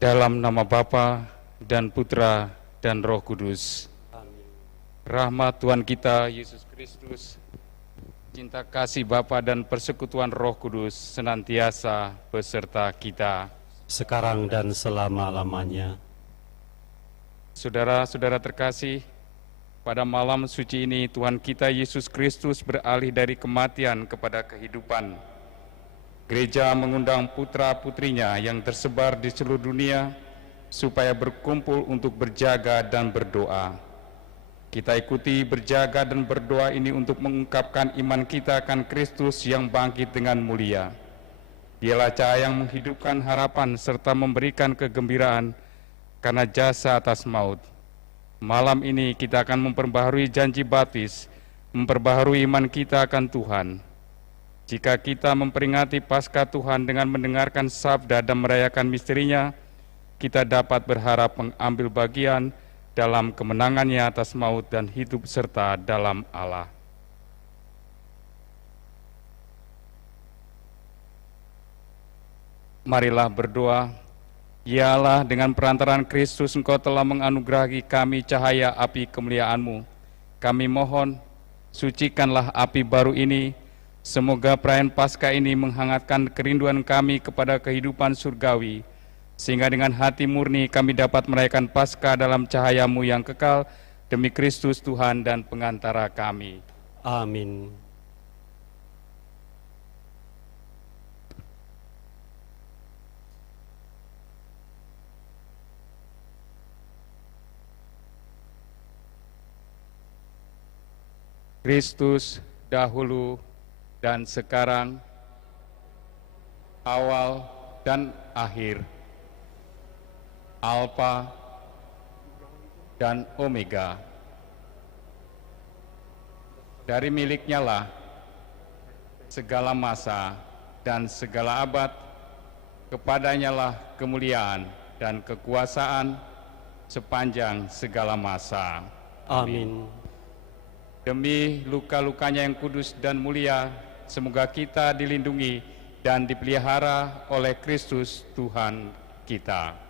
Dalam nama Bapa dan Putra dan Roh Kudus. Amin. Rahmat Tuhan kita Yesus Kristus, cinta kasih Bapa dan persekutuan Roh Kudus senantiasa beserta kita, Sekarang dan selama-lamanya. Saudara-saudara terkasih, pada malam suci ini Tuhan kita Yesus Kristus beralih dari kematian kepada kehidupan. Gereja mengundang putra-putrinya yang tersebar di seluruh dunia supaya berkumpul untuk berjaga dan berdoa. Kita ikuti berjaga dan berdoa ini untuk mengungkapkan iman kita akan Kristus yang bangkit dengan mulia. Dialah cahaya yang menghidupkan harapan serta memberikan kegembiraan karena jasa atas maut. Malam ini kita akan memperbaharui janji baptis, memperbaharui iman kita akan Tuhan. Jika kita memperingati Paskah Tuhan dengan mendengarkan sabda dan merayakan misterinya, kita dapat berharap mengambil bagian dalam kemenangannya atas maut dan hidup serta dalam Allah. Marilah berdoa. Ya Allah, dengan perantaraan Kristus Engkau telah menganugerahi kami cahaya api kemuliaan-Mu. Kami mohon, sucikanlah api baru ini. Semoga perayaan Paskah ini menghangatkan kerinduan kami kepada kehidupan surgawi, sehingga dengan hati murni kami dapat merayakan Paskah dalam cahaya-Mu yang kekal, demi Kristus Tuhan dan pengantara kami. Amin. Kristus dahulu dan sekarang, awal dan akhir, Alfa dan Omega. Dari miliknya lah segala masa dan segala abad, kepadanya lah kemuliaan dan kekuasaan sepanjang segala masa. Amin. Demi luka-lukanya yang kudus dan mulia, semoga kita dilindungi dan dipelihara oleh Kristus Tuhan kita.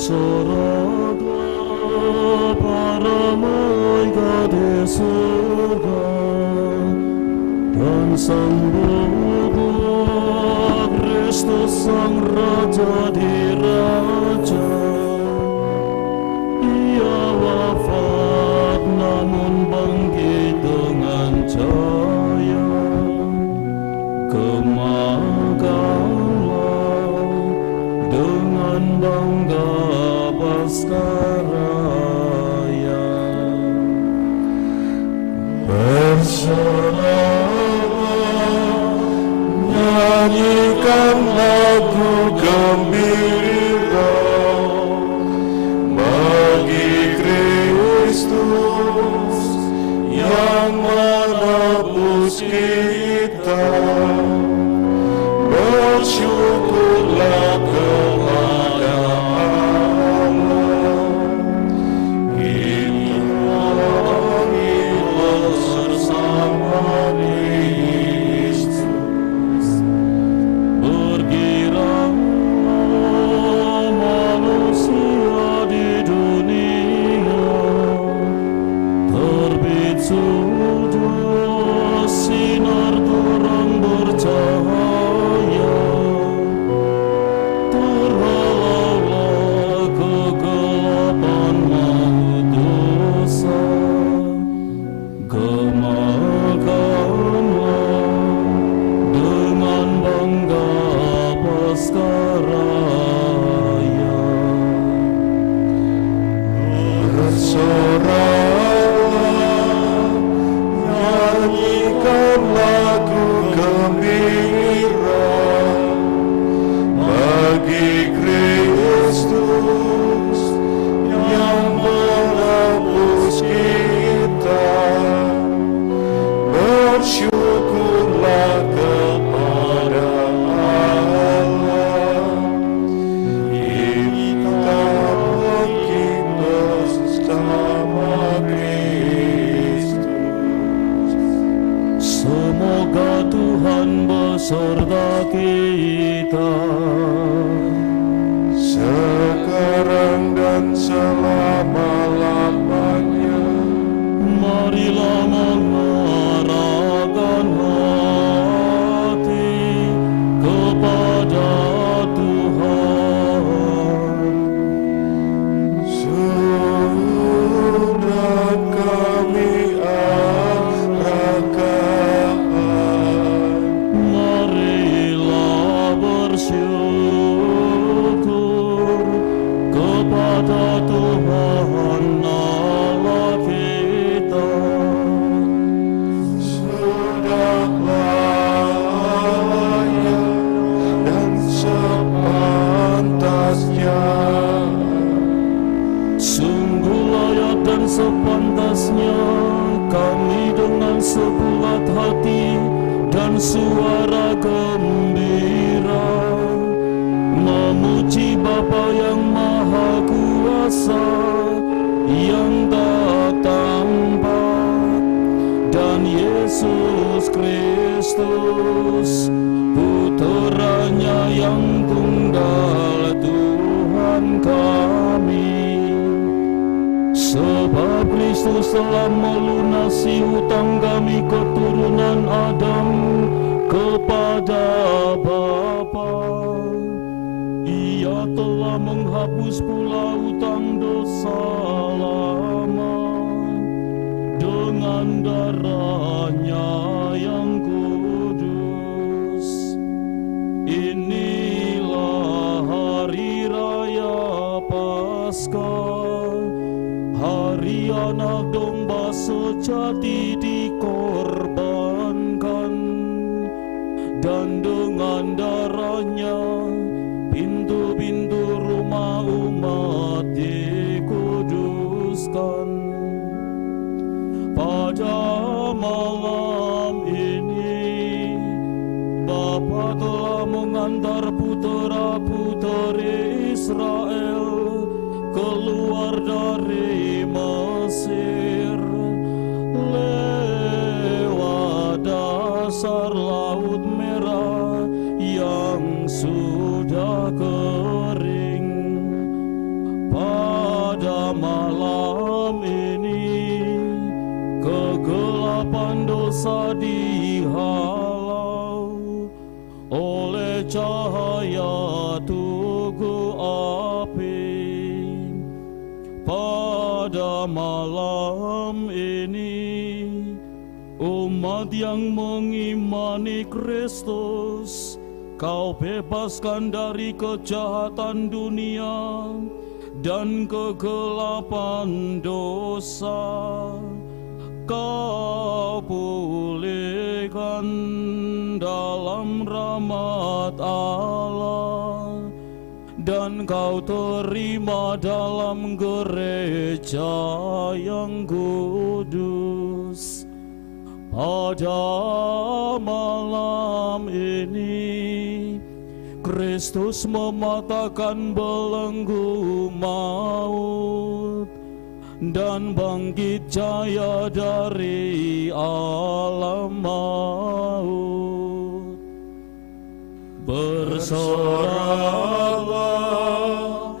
Bersoraklah para malaikat di surga dan sambutlah Kristus Sang Raja di Raja. Ia wafat namun bangkit dengan cahaya. Kemakanlah dengan bangga pascaraya. Bersoraklah, nyanyikan lagu gembira. selama-lamanya. Marilah mengarahkan hati kepada Tuhan. Sudah kami arahkan, Marilah bersyukur kepada Tuhan Allah kita. sudah layak dan sepantasnya. Sungguh layak dan sepantasnya kami dengan sebulat hati dan suara gembira memuji Bapa yang Maha Kuasa yang tak tampak, dan Yesus Kristus Putranya yang tunggal Tuhan kami. Sebab Kristus telah melunasi hutang kami keturunan Adam kepada Bapa. Ia telah menghapus pula hutang dosa lama dengan darah-Nya yang kudus. Inilah hari raya Paskah, hari anak domba sejati dikorbankan, dan dengan darah-Nya pintu-pintu rumah umat dikuduskan. Pada malam ini Bapa telah mengantar putera-puteri Israel keluar dari Mesir lewat dasar Laut Merah yang sudah kering. Pada malam ini kegelapan dosa dihalau oleh cahaya tugu api. Pada malam ini umat yang mengimani Kristus Kau bebaskan dari kejahatan dunia dan kegelapan dosa. Kau pulihkan dalam rahmat Allah, dan Kau terima dalam gereja yang kudus. Pada malam ini Kristus mematahkan belenggu maut dan bangkit jaya dari alam maut. Bersoraklah,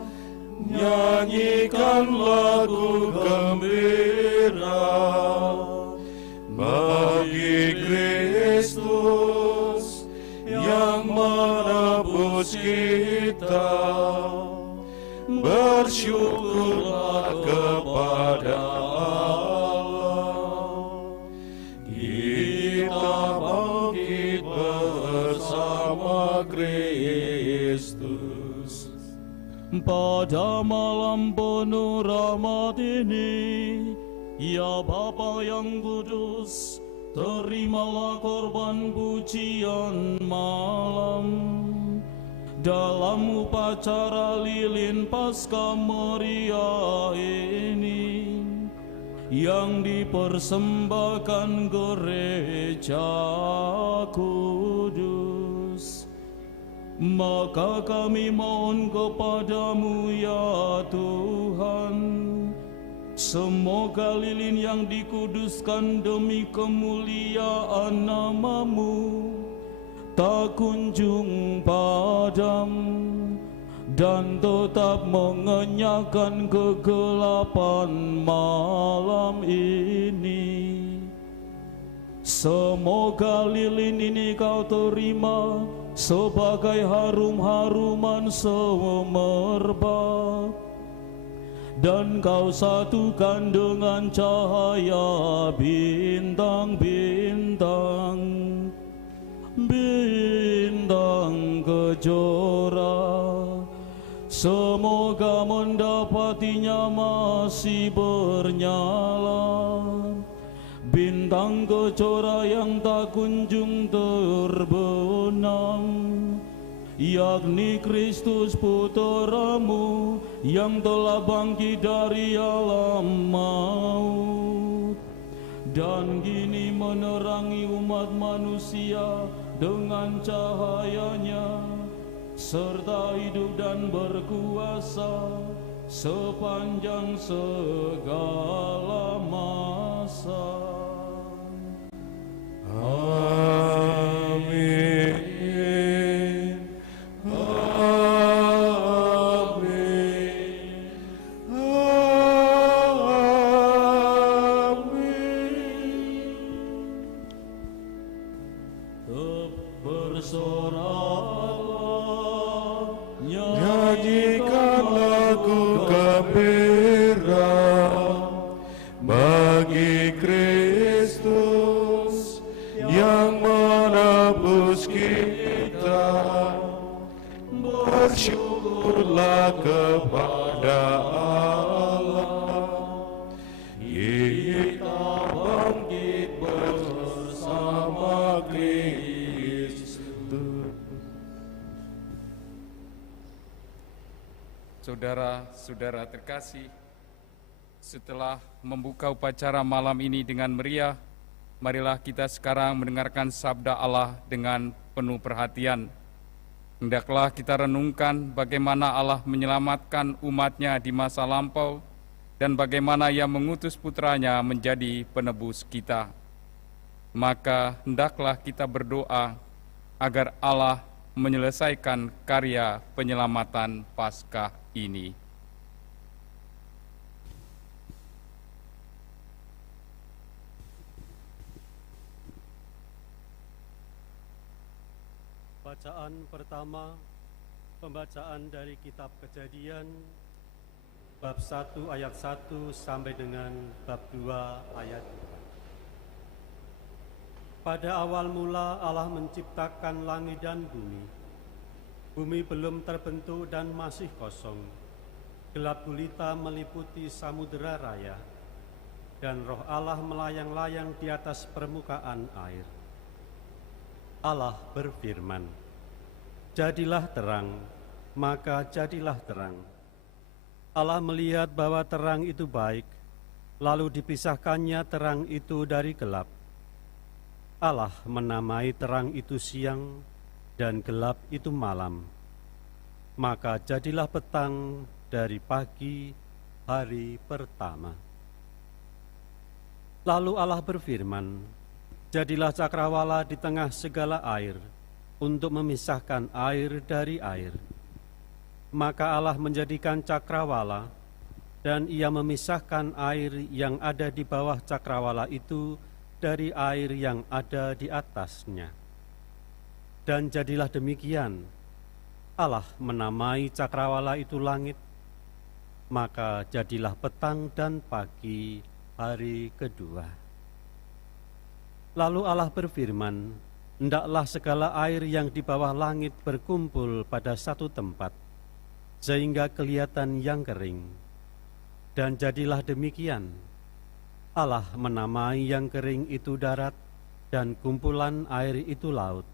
nyanyikan lagu gembira bagi Kristus yang menebus kita. Bersyukurlah kepada Allah, kita bangkit bersama Kristus. Pada malam penuh rahmat ini, ya Bapa yang kudus, terimalah korban pujian malam dalam upacara lilin Paskah meriah ini yang dipersembahkan gereja kudus. Maka kami mohon kepadamu ya Tuhan, semoga lilin yang dikuduskan demi kemuliaan nama-Mu tak kunjung padam, dan tetap mengenyahkan kegelapan malam ini. Semoga lilin ini kau terima sebagai harum-haruman semerbak, dan kau satukan dengan cahaya bintang-bintang, bintang kejora. Semoga mendapatinya masih bernyala, bintang kejora yang tak kunjung terbenam, yakni Kristus Putramu yang telah bangkit dari alam maut, dan kini menerangi umat manusia dengan cahayanya, serta hidup dan berkuasa sepanjang segala masa. Amin. Amin. Amin. Bersoraklah, Nyanyikan lagu gembira bagi Kristus yang menebus kita. Bersyukurlah kepada Allah, kita bangkit bersama Kristus. Saudara-saudara terkasih, setelah membuka upacara malam ini dengan meriah, marilah kita sekarang mendengarkan sabda Allah dengan penuh perhatian. Hendaklah kita renungkan bagaimana Allah menyelamatkan umat-Nya di masa lampau dan bagaimana Ia mengutus putranya menjadi penebus kita. Maka hendaklah kita berdoa agar Allah menyelesaikan karya penyelamatan Paskah ini. Bacaan pertama, pembacaan dari kitab Kejadian bab 1 ayat 1 sampai dengan bab 2 ayat 2. Pada awal mula Allah menciptakan langit dan bumi. Bumi belum terbentuk dan masih kosong. Gelap gulita meliputi samudera raya, dan roh Allah melayang-layang di atas permukaan air. Allah berfirman, "Jadilah terang," maka jadilah terang. Allah melihat bahwa terang itu baik, lalu dipisahkannya terang itu dari gelap. Allah menamai terang itu siang dan gelap itu malam. Maka jadilah petang dari pagi hari pertama. Lalu Allah berfirman, "Jadilah cakrawala di tengah segala air, untuk memisahkan air dari air." Maka Allah menjadikan cakrawala, dan Ia memisahkan air yang ada di bawah cakrawala itu dari air yang ada di atasnya. Dan jadilah demikian. Allah menamai cakrawala itu langit. Maka jadilah petang dan pagi hari kedua. Lalu Allah berfirman, "Hendaklah segala air yang di bawah langit berkumpul pada satu tempat, sehingga kelihatan yang kering." Dan jadilah demikian. Allah menamai yang kering itu darat, dan kumpulan air itu laut.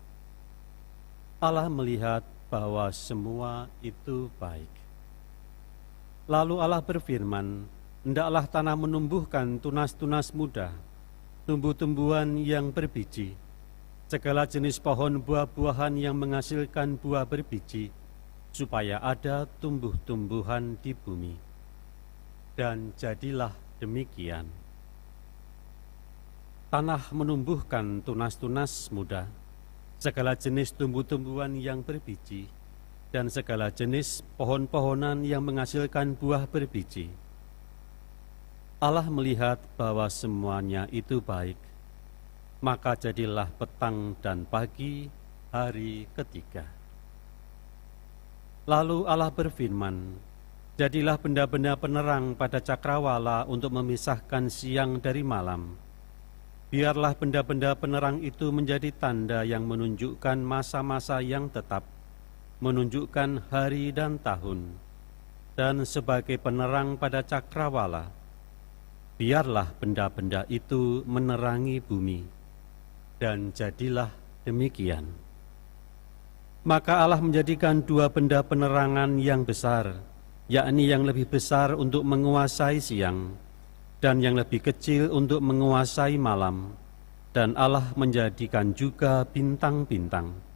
Allah melihat bahwa semua itu baik. Lalu Allah berfirman, "Hendaklah tanah menumbuhkan tunas-tunas muda, tumbuh-tumbuhan yang berbiji, segala jenis pohon buah-buahan yang menghasilkan buah berbiji, supaya ada tumbuh-tumbuhan di bumi." Dan jadilah demikian. Tanah menumbuhkan tunas-tunas muda, segala jenis tumbuh-tumbuhan yang berbiji, dan segala jenis pohon-pohonan yang menghasilkan buah berbiji. Allah melihat bahwa semuanya itu baik, maka jadilah petang dan pagi hari ketiga. Lalu Allah berfirman, jadilah benda-benda penerang pada cakrawala untuk memisahkan siang dari malam. Biarlah benda-benda penerang itu menjadi tanda yang menunjukkan masa-masa yang tetap, menunjukkan hari dan tahun, dan sebagai penerang pada cakrawala, biarlah benda-benda itu menerangi bumi, dan jadilah demikian. Maka Allah menjadikan dua benda penerangan yang besar, yakni yang lebih besar untuk menguasai siang, dan yang lebih kecil untuk menguasai malam, dan Allah menjadikan juga bintang-bintang.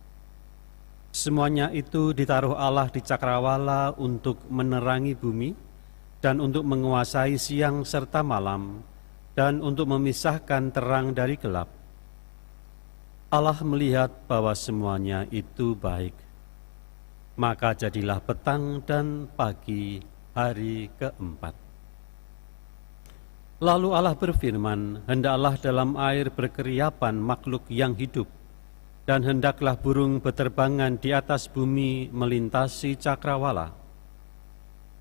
Semuanya itu ditaruh Allah di cakrawala untuk menerangi bumi, dan untuk menguasai siang serta malam, dan untuk memisahkan terang dari gelap. Allah melihat bahwa semuanya itu baik. Maka jadilah petang dan pagi hari keempat. Lalu Allah berfirman, hendaklah dalam air berkeriapan makhluk yang hidup, dan hendaklah burung berterbangan di atas bumi melintasi cakrawala.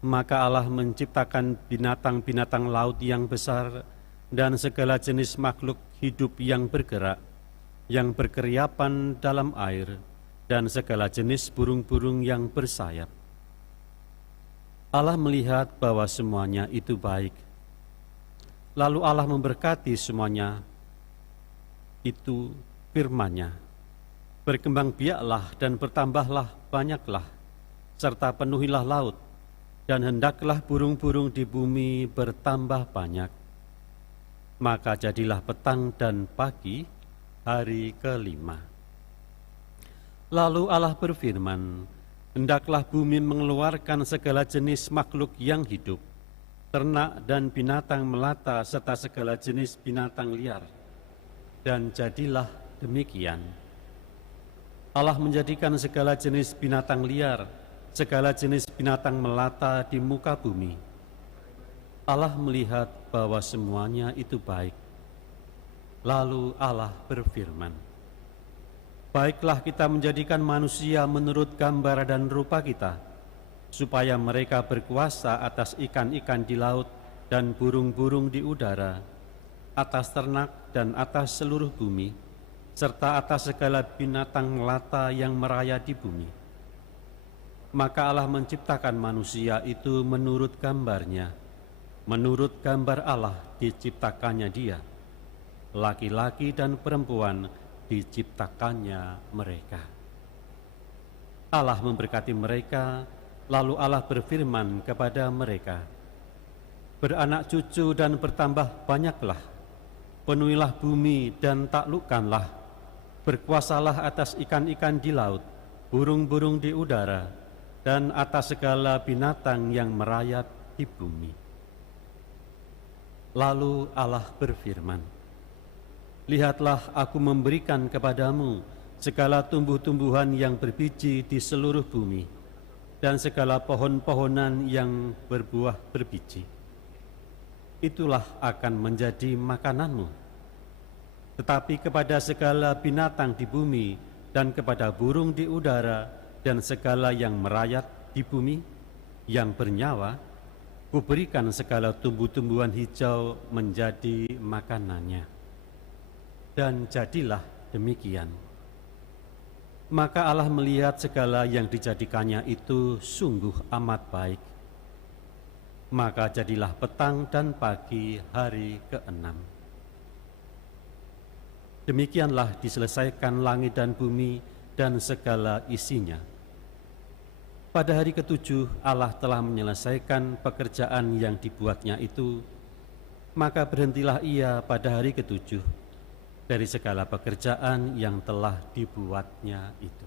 Maka Allah menciptakan binatang-binatang laut yang besar dan segala jenis makhluk hidup yang bergerak, yang berkeriapan dalam air, dan segala jenis burung-burung yang bersayap. Allah melihat bahwa semuanya itu baik. Lalu Allah memberkati semuanya itu firman-Nya. Berkembang biaklah dan bertambahlah banyaklah, serta penuhilah laut, dan hendaklah burung-burung di bumi bertambah banyak. Maka jadilah petang dan pagi hari kelima. Lalu Allah berfirman, hendaklah bumi mengeluarkan segala jenis makhluk yang hidup, ternak dan binatang melata serta segala jenis binatang liar. Dan jadilah demikian. Allah menjadikan segala jenis binatang liar, segala jenis binatang melata di muka bumi. Allah melihat bahwa semuanya itu baik. Lalu Allah berfirman, baiklah kita menjadikan manusia menurut gambar dan rupa kita, supaya mereka berkuasa atas ikan-ikan di laut dan burung-burung di udara, atas ternak dan atas seluruh bumi, serta atas segala binatang melata yang merayap di bumi. Maka Allah menciptakan manusia itu menurut gambarnya, menurut gambar Allah diciptakannya dia, laki-laki dan perempuan diciptakannya mereka. Allah memberkati mereka, lalu Allah berfirman kepada mereka, beranak cucu dan bertambah banyaklah, penuhilah bumi dan taklukkanlah, berkuasalah atas ikan-ikan di laut, burung-burung di udara, dan atas segala binatang yang merayap di bumi. Lalu Allah berfirman, lihatlah aku memberikan kepadamu segala tumbuh-tumbuhan yang berbiji di seluruh bumi, dan segala pohon-pohonan yang berbuah berbiji. Itulah akan menjadi makananmu. Tetapi kepada segala binatang di bumi, dan kepada burung di udara, dan segala yang merayap di bumi, yang bernyawa, kuberikan segala tumbuh-tumbuhan hijau menjadi makanannya. Dan jadilah demikian. Maka Allah melihat segala yang dijadikannya itu sungguh amat baik. Maka jadilah petang dan pagi hari keenam. Demikianlah diselesaikan langit dan bumi dan segala isinya. Pada hari ketujuh Allah telah menyelesaikan pekerjaan yang dibuatnya itu, maka berhentilah ia pada hari ketujuh dari segala pekerjaan yang telah dibuatnya itu.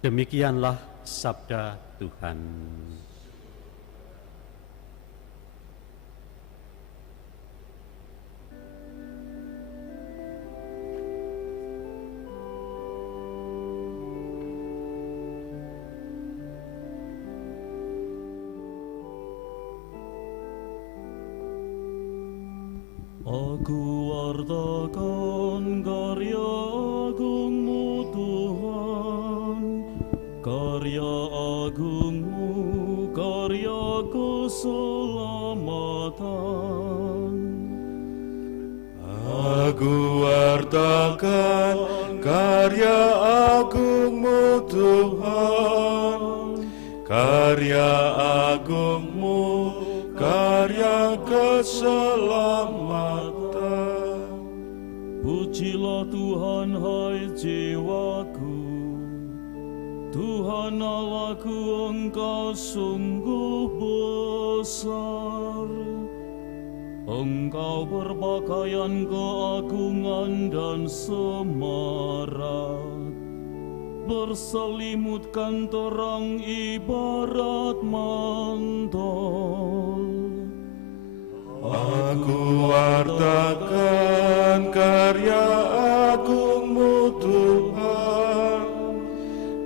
Demikianlah sabda Tuhan. Aku wartakan karya agungmu Tuhan, karya agungmu, karya keselamatan. Aku wartakan karya agungmu Tuhan, karya agungmu, karya keselamatan. Pujilah Tuhan hai jiwaku, Tuhan Allahku, Engkau sungguh besar. Engkau berpakaian keagungan dan semarak, berselimutkan terang ibarat mantel. Aku wartakan karya agungmu Tuhan,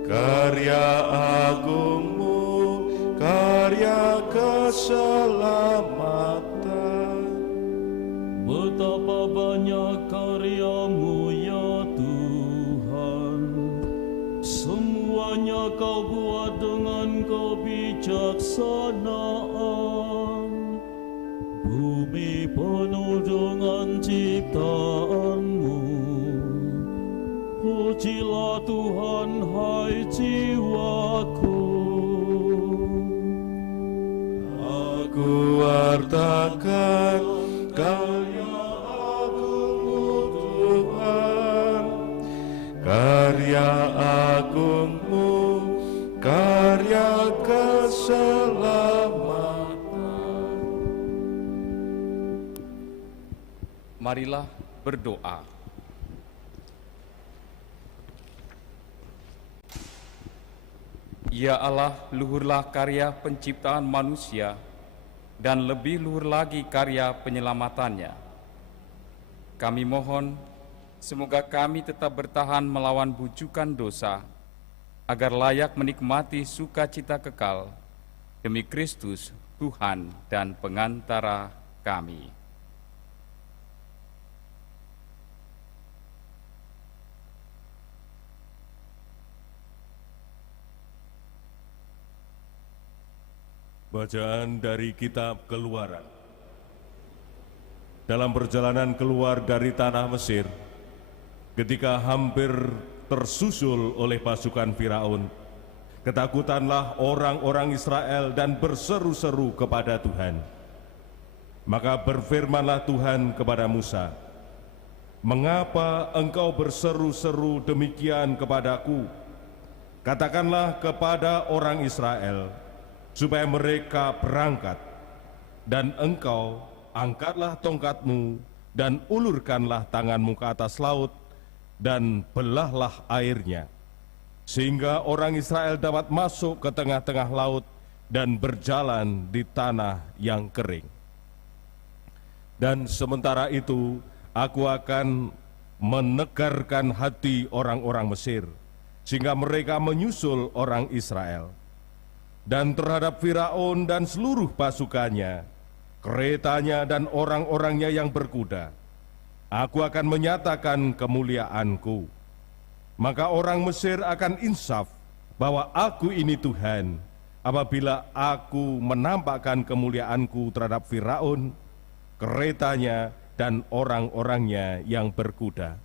karya agungmu, karya keselamatan. Betapa banyak karyamu ya Tuhan, semuanya Kau buat dengan kebijaksanaan. Bumi penuh dengan ciptaan-Mu. Pujilah Tuhan hai jiwaku. Aku wartakan karya agungmu Tuhan, karya agungmu, karya keselamatan. Marilah berdoa. Ya Allah, luhurlah karya penciptaan manusia, dan lebih luhur lagi karya penyelamatannya. Kami mohon, semoga kami tetap bertahan melawan bujukan dosa, agar layak menikmati sukacita kekal, demi Kristus, Tuhan dan pengantara kami. Bacaan dari Kitab Keluaran. Dalam perjalanan keluar dari tanah Mesir, ketika hampir tersusul oleh pasukan Firaun, ketakutanlah orang-orang Israel dan berseru-seru kepada Tuhan. Maka berfirmanlah Tuhan kepada Musa, "Mengapa engkau berseru-seru demikian kepadaku? Katakanlah kepada orang Israel, supaya mereka berangkat, dan engkau angkatlah tongkatmu dan ulurkanlah tanganmu ke atas laut dan belahlah airnya, sehingga orang Israel dapat masuk ke tengah-tengah laut dan berjalan di tanah yang kering. Dan sementara itu aku akan menegarkan hati orang-orang Mesir, sehingga mereka menyusul orang Israel. Dan terhadap Firaun dan seluruh pasukannya, keretanya dan orang-orangnya yang berkuda, aku akan menyatakan kemuliaanku. Maka orang Mesir akan insaf bahwa aku ini Tuhan, apabila aku menampakkan kemuliaanku terhadap Firaun, keretanya dan orang-orangnya yang berkuda."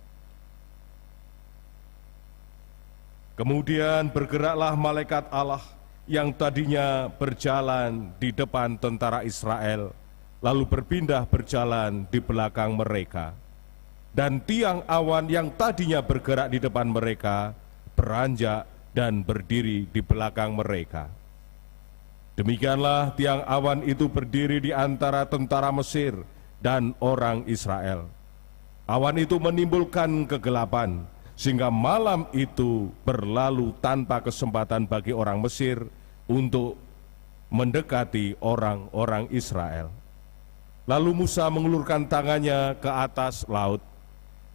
Kemudian bergeraklah malaikat Allah yang tadinya berjalan di depan tentara Israel, lalu berpindah berjalan di belakang mereka. Dan tiang awan yang tadinya bergerak di depan mereka, beranjak dan berdiri di belakang mereka. Demikianlah tiang awan itu berdiri di antara tentara Mesir dan orang Israel. Awan itu menimbulkan kegelapan, sehingga malam itu berlalu tanpa kesempatan bagi orang Mesir untuk mendekati orang-orang Israel. Lalu Musa mengulurkan tangannya ke atas laut,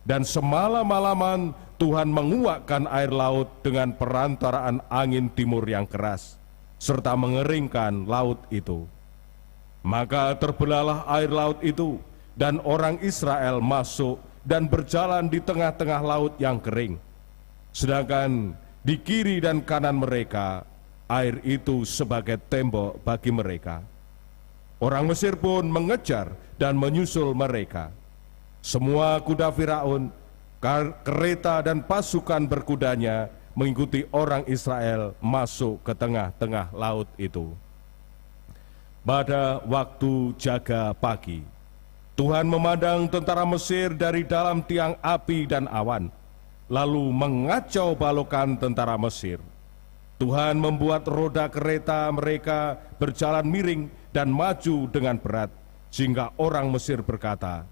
dan semalam-malaman Tuhan menguakkan air laut dengan perantaraan angin timur yang keras, serta mengeringkan laut itu. Maka terbelahlah air laut itu dan orang Israel masuk dan berjalan di tengah-tengah laut yang kering. Sedangkan di kiri dan kanan mereka, air itu sebagai tembok bagi mereka. Orang Mesir pun mengejar dan menyusul mereka. Semua kuda Firaun, kereta dan pasukan berkudanya mengikuti orang Israel masuk ke tengah-tengah laut itu. Pada waktu jaga pagi, Tuhan memandang tentara Mesir dari dalam tiang api dan awan, lalu mengacau balokan tentara Mesir. Tuhan membuat roda kereta mereka berjalan miring dan maju dengan berat, sehingga orang Mesir berkata,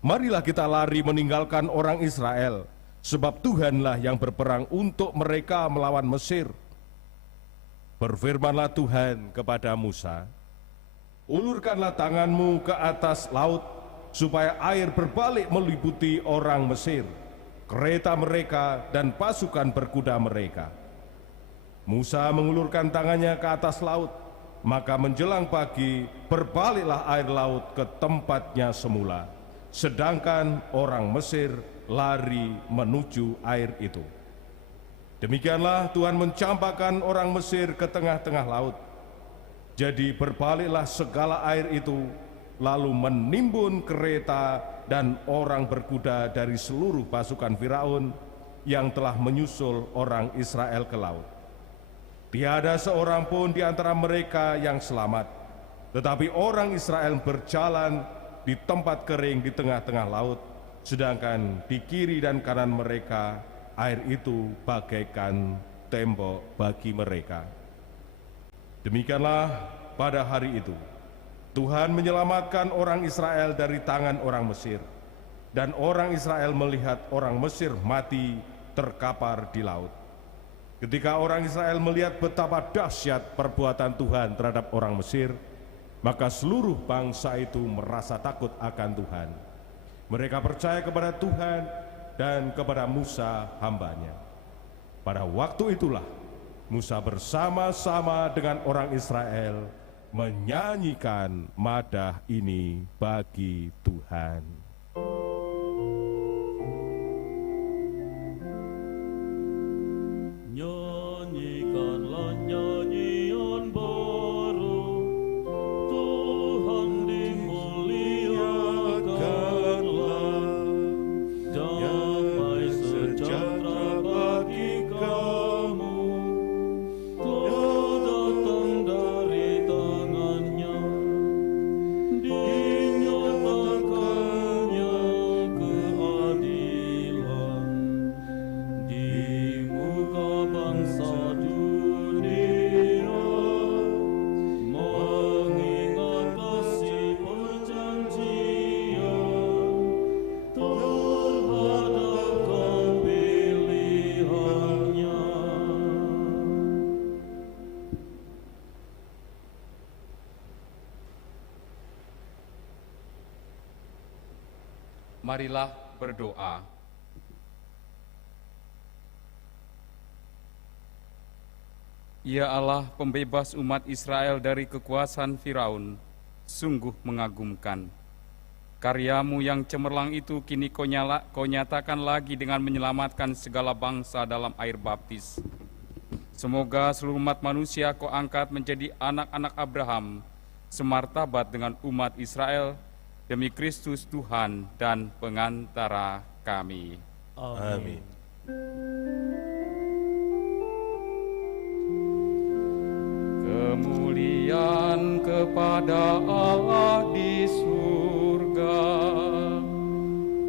"Marilah kita lari meninggalkan orang Israel, sebab Tuhanlah yang berperang untuk mereka melawan Mesir." Berfirmanlah Tuhan kepada Musa, "Ulurkanlah tanganmu ke atas laut, supaya air berbalik meliputi orang Mesir, kereta mereka dan pasukan berkuda mereka." Musa mengulurkan tangannya ke atas laut, maka menjelang pagi berbaliklah air laut ke tempatnya semula, sedangkan orang Mesir lari menuju air itu. Demikianlah Tuhan mencampakkan orang Mesir ke tengah-tengah laut. Jadi berbaliklah segala air itu, lalu menimbun kereta dan orang berkuda dari seluruh pasukan Firaun yang telah menyusul orang Israel ke laut. Tiada seorang pun di antara mereka yang selamat, tetapi orang Israel berjalan di tempat kering di tengah-tengah laut, sedangkan di kiri dan kanan mereka air itu bagaikan tembok bagi mereka. Demikianlah pada hari itu Tuhan menyelamatkan orang Israel dari tangan orang Mesir, dan orang Israel melihat orang Mesir mati terkapar di laut. Ketika orang Israel melihat betapa dahsyat perbuatan Tuhan terhadap orang Mesir, maka seluruh bangsa itu merasa takut akan Tuhan. Mereka percaya kepada Tuhan dan kepada Musa hambanya. Pada waktu itulah Musa bersama-sama dengan orang Israel menyanyikan madah ini bagi Tuhan. Nyanyikanlah nyanyian baru, Tuhan dimuliakanlah. Damai sejahtera bagi kamu, telah datang dari tangannya. Dinyatakannya keadilan di muka bangsa dunia, mengingat kasih perjanjian terhadap kaum pilihannya. Marilah berdoa. Ya Allah, pembebas umat Israel dari kekuasaan Firaun, sungguh mengagumkan. Karyamu yang cemerlang itu kini kau nyatakan lagi dengan menyelamatkan segala bangsa dalam air baptis. Semoga seluruh umat manusia kau angkat menjadi anak-anak Abraham, semartabat dengan umat Israel, demi Kristus Tuhan dan pengantara kami. Amin. Kemuliaan kepada Allah di surga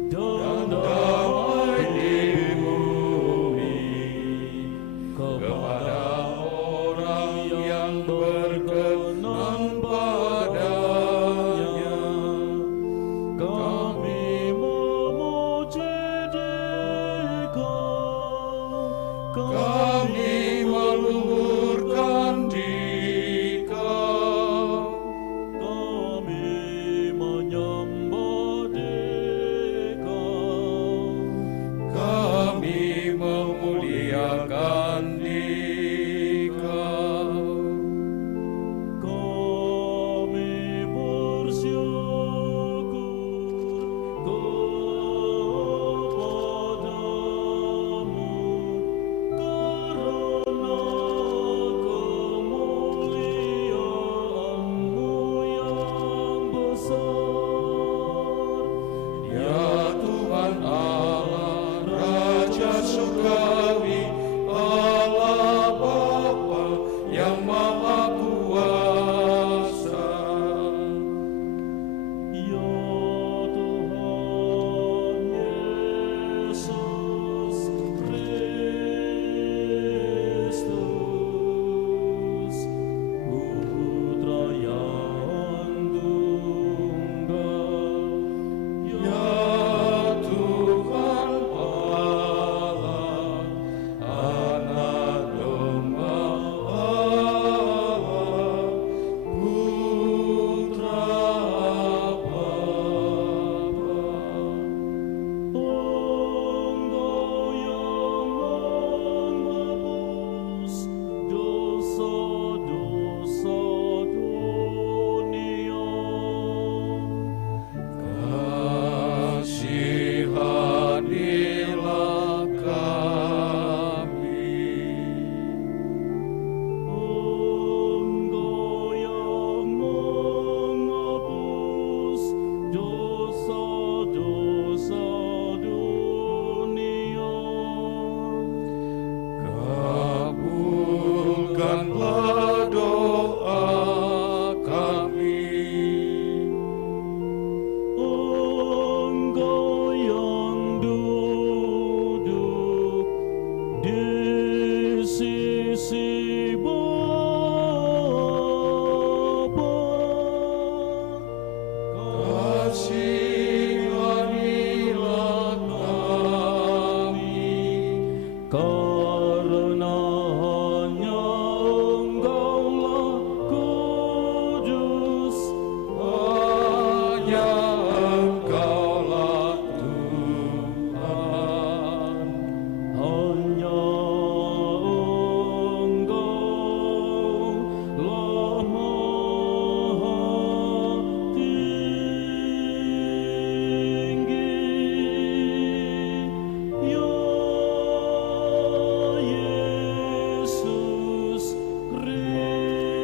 dan damai di bumi kepada orang yang berkenan padanya. Kami memuji Dikau, Kami meluhurkan Dikau, kami Ya Tuhan Allah, Raja Surgawi, Allah Bapa yang Maha Kuasa. Ya Tuhan Yesus Kristus, Putra yang tunggal. Ya Tuhan Allah, Anak Domba Allah, Putra Bapa. Engkau yang menghapus dosa-dosa dunia. Kasihanilah kami. Engkau yang menghapus dosa-dosa dunia. Kabulkanlah doa kami. Engkau yang duduk di sisi Bapa, Kasihanilah kami. karena hanya Engkaulah kudus. Hanya Engkaulah Tuhan. Hanya Engkaulah Maha Tinggi, ya Yesus Kristus.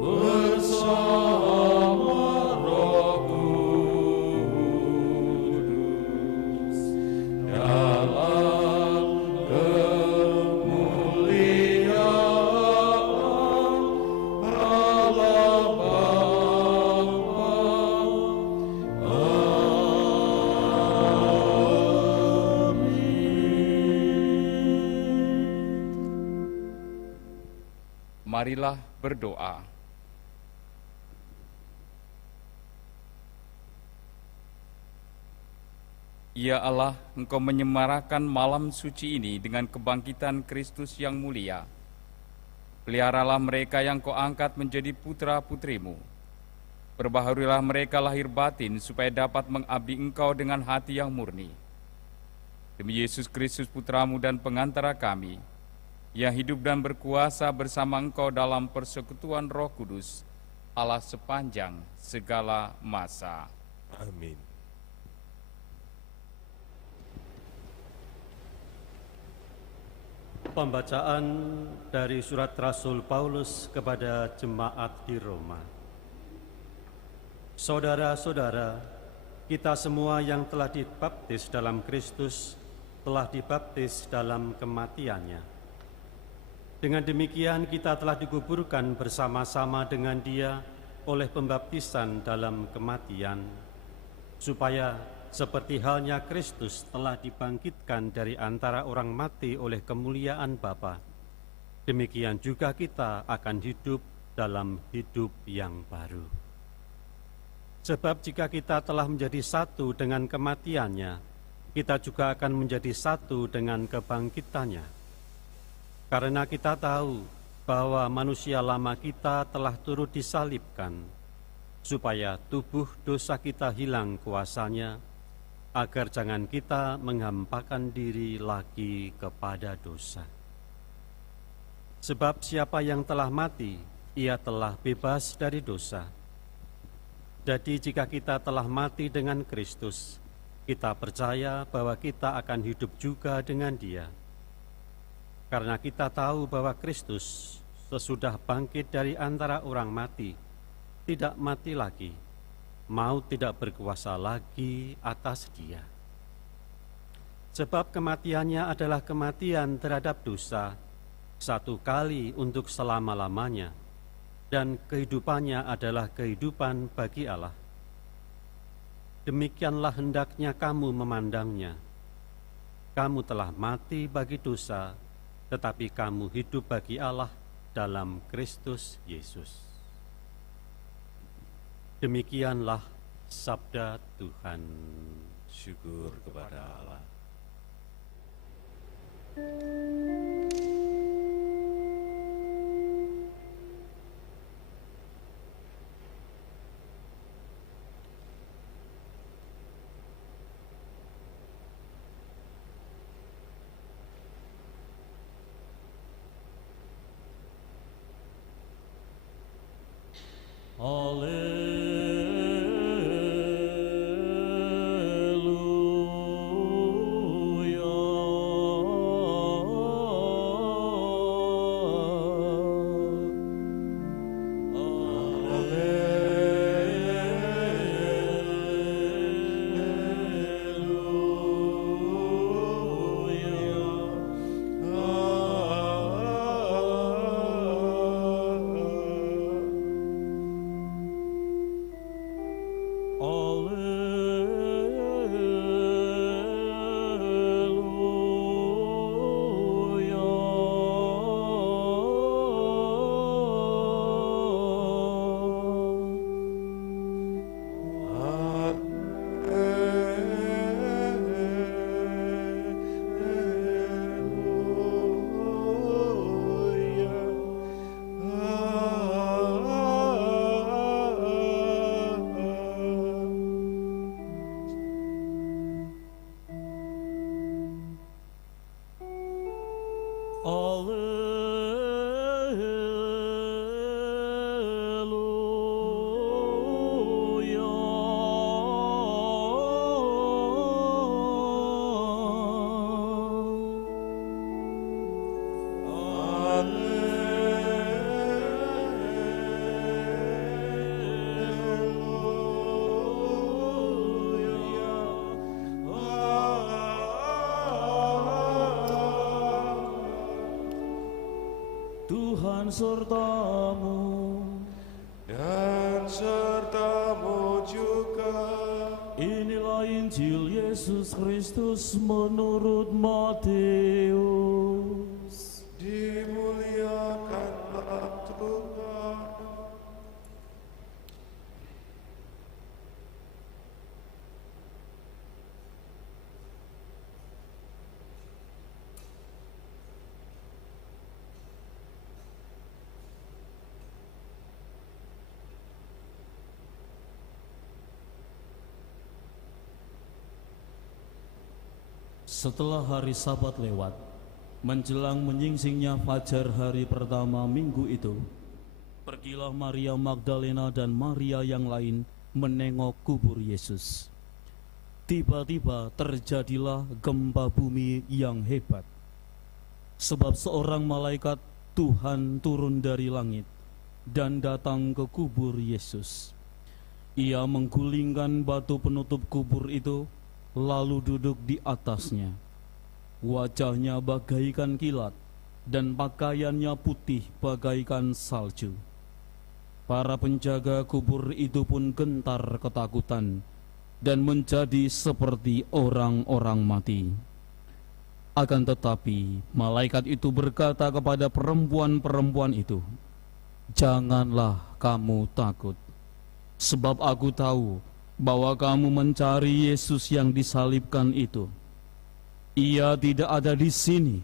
Bersama Roh Kudus dalam kemuliaan Allah Bapa. Marilah berdoa. Ya Allah, Engkau menyemarakan malam suci ini dengan kebangkitan Kristus yang mulia. Peliharalah mereka yang Kau angkat menjadi putra-putrimu. Perbaharuilah mereka lahir batin supaya dapat mengabdi Engkau dengan hati yang murni. Demi Yesus Kristus Putramu dan pengantara kami, yang hidup dan berkuasa bersama Engkau dalam persekutuan Roh Kudus, Allah sepanjang segala masa. Amin. Pembacaan dari surat Rasul Paulus kepada jemaat di Roma. Saudara-saudara, kita semua yang telah dibaptis dalam Kristus telah dibaptis dalam kematiannya. Dengan demikian kita telah dikuburkan bersama-sama dengan Dia oleh pembaptisan dalam kematian, supaya seperti halnya Kristus telah dibangkitkan dari antara orang mati oleh kemuliaan Bapa, demikian juga kita akan hidup dalam hidup yang baru. Sebab jika kita telah menjadi satu dengan kematiannya, kita juga akan menjadi satu dengan kebangkitannya. Karena kita tahu bahwa manusia lama kita telah turut disalibkan, supaya tubuh dosa kita hilang kuasanya, agar jangan kita menghampakan diri lagi kepada dosa. Sebab siapa yang telah mati, ia telah bebas dari dosa. Jadi jika kita telah mati dengan Kristus, kita percaya bahwa kita akan hidup juga dengan Dia. Karena kita tahu bahwa Kristus sesudah bangkit dari antara orang mati, tidak mati lagi, maut tidak berkuasa lagi atas dia. Sebab kematiannya adalah kematian terhadap dosa, satu kali untuk selama-lamanya, dan kehidupannya adalah kehidupan bagi Allah. Demikianlah hendaknya kamu memandangnya. Kamu telah mati bagi dosa, tetapi kamu hidup bagi Allah dalam Kristus Yesus. Demikianlah sabda Tuhan. Syukur kepada Allah. Tuhan sertamu, dan sertamu juga. Inilah Injil Yesus Kristus menurut Matius. Dimuliakanlah Tuhan. Setelah hari Sabat lewat, menjelang menyingsingnya fajar hari pertama minggu itu, pergilah Maria Magdalena dan Maria yang lain menengok kubur Yesus. Tiba-tiba terjadilah gempa bumi yang hebat, sebab seorang malaikat Tuhan turun dari langit dan datang ke kubur Yesus. Ia menggulingkan batu penutup kubur itu, lalu duduk di atasnya. Wajahnya bagaikan kilat, dan pakaiannya putih bagaikan salju. Para penjaga kubur itu pun gentar ketakutan, dan menjadi seperti orang-orang mati. Akan tetapi, malaikat itu berkata kepada perempuan-perempuan itu, "Janganlah kamu takut, sebab aku tahu bahwa kamu mencari Yesus yang disalibkan itu. Ia tidak ada di sini,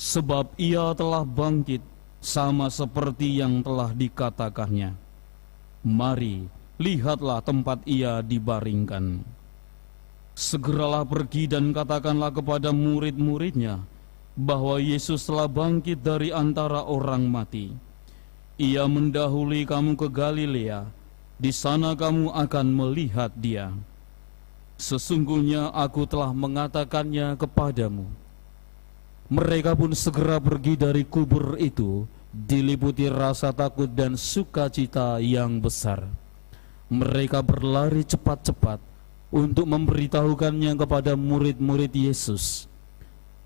sebab ia telah bangkit sama seperti yang telah dikatakannya. Mari, lihatlah tempat ia dibaringkan. Segeralah pergi dan katakanlah kepada murid-muridnya bahwa Yesus telah bangkit dari antara orang mati. Ia mendahului kamu ke Galilea. Di sana kamu akan melihat dia. Sesungguhnya aku telah mengatakannya kepadamu." Mereka pun segera pergi dari kubur itu diliputi rasa takut dan sukacita yang besar. Mereka berlari cepat-cepat untuk memberitahukannya kepada murid-murid Yesus.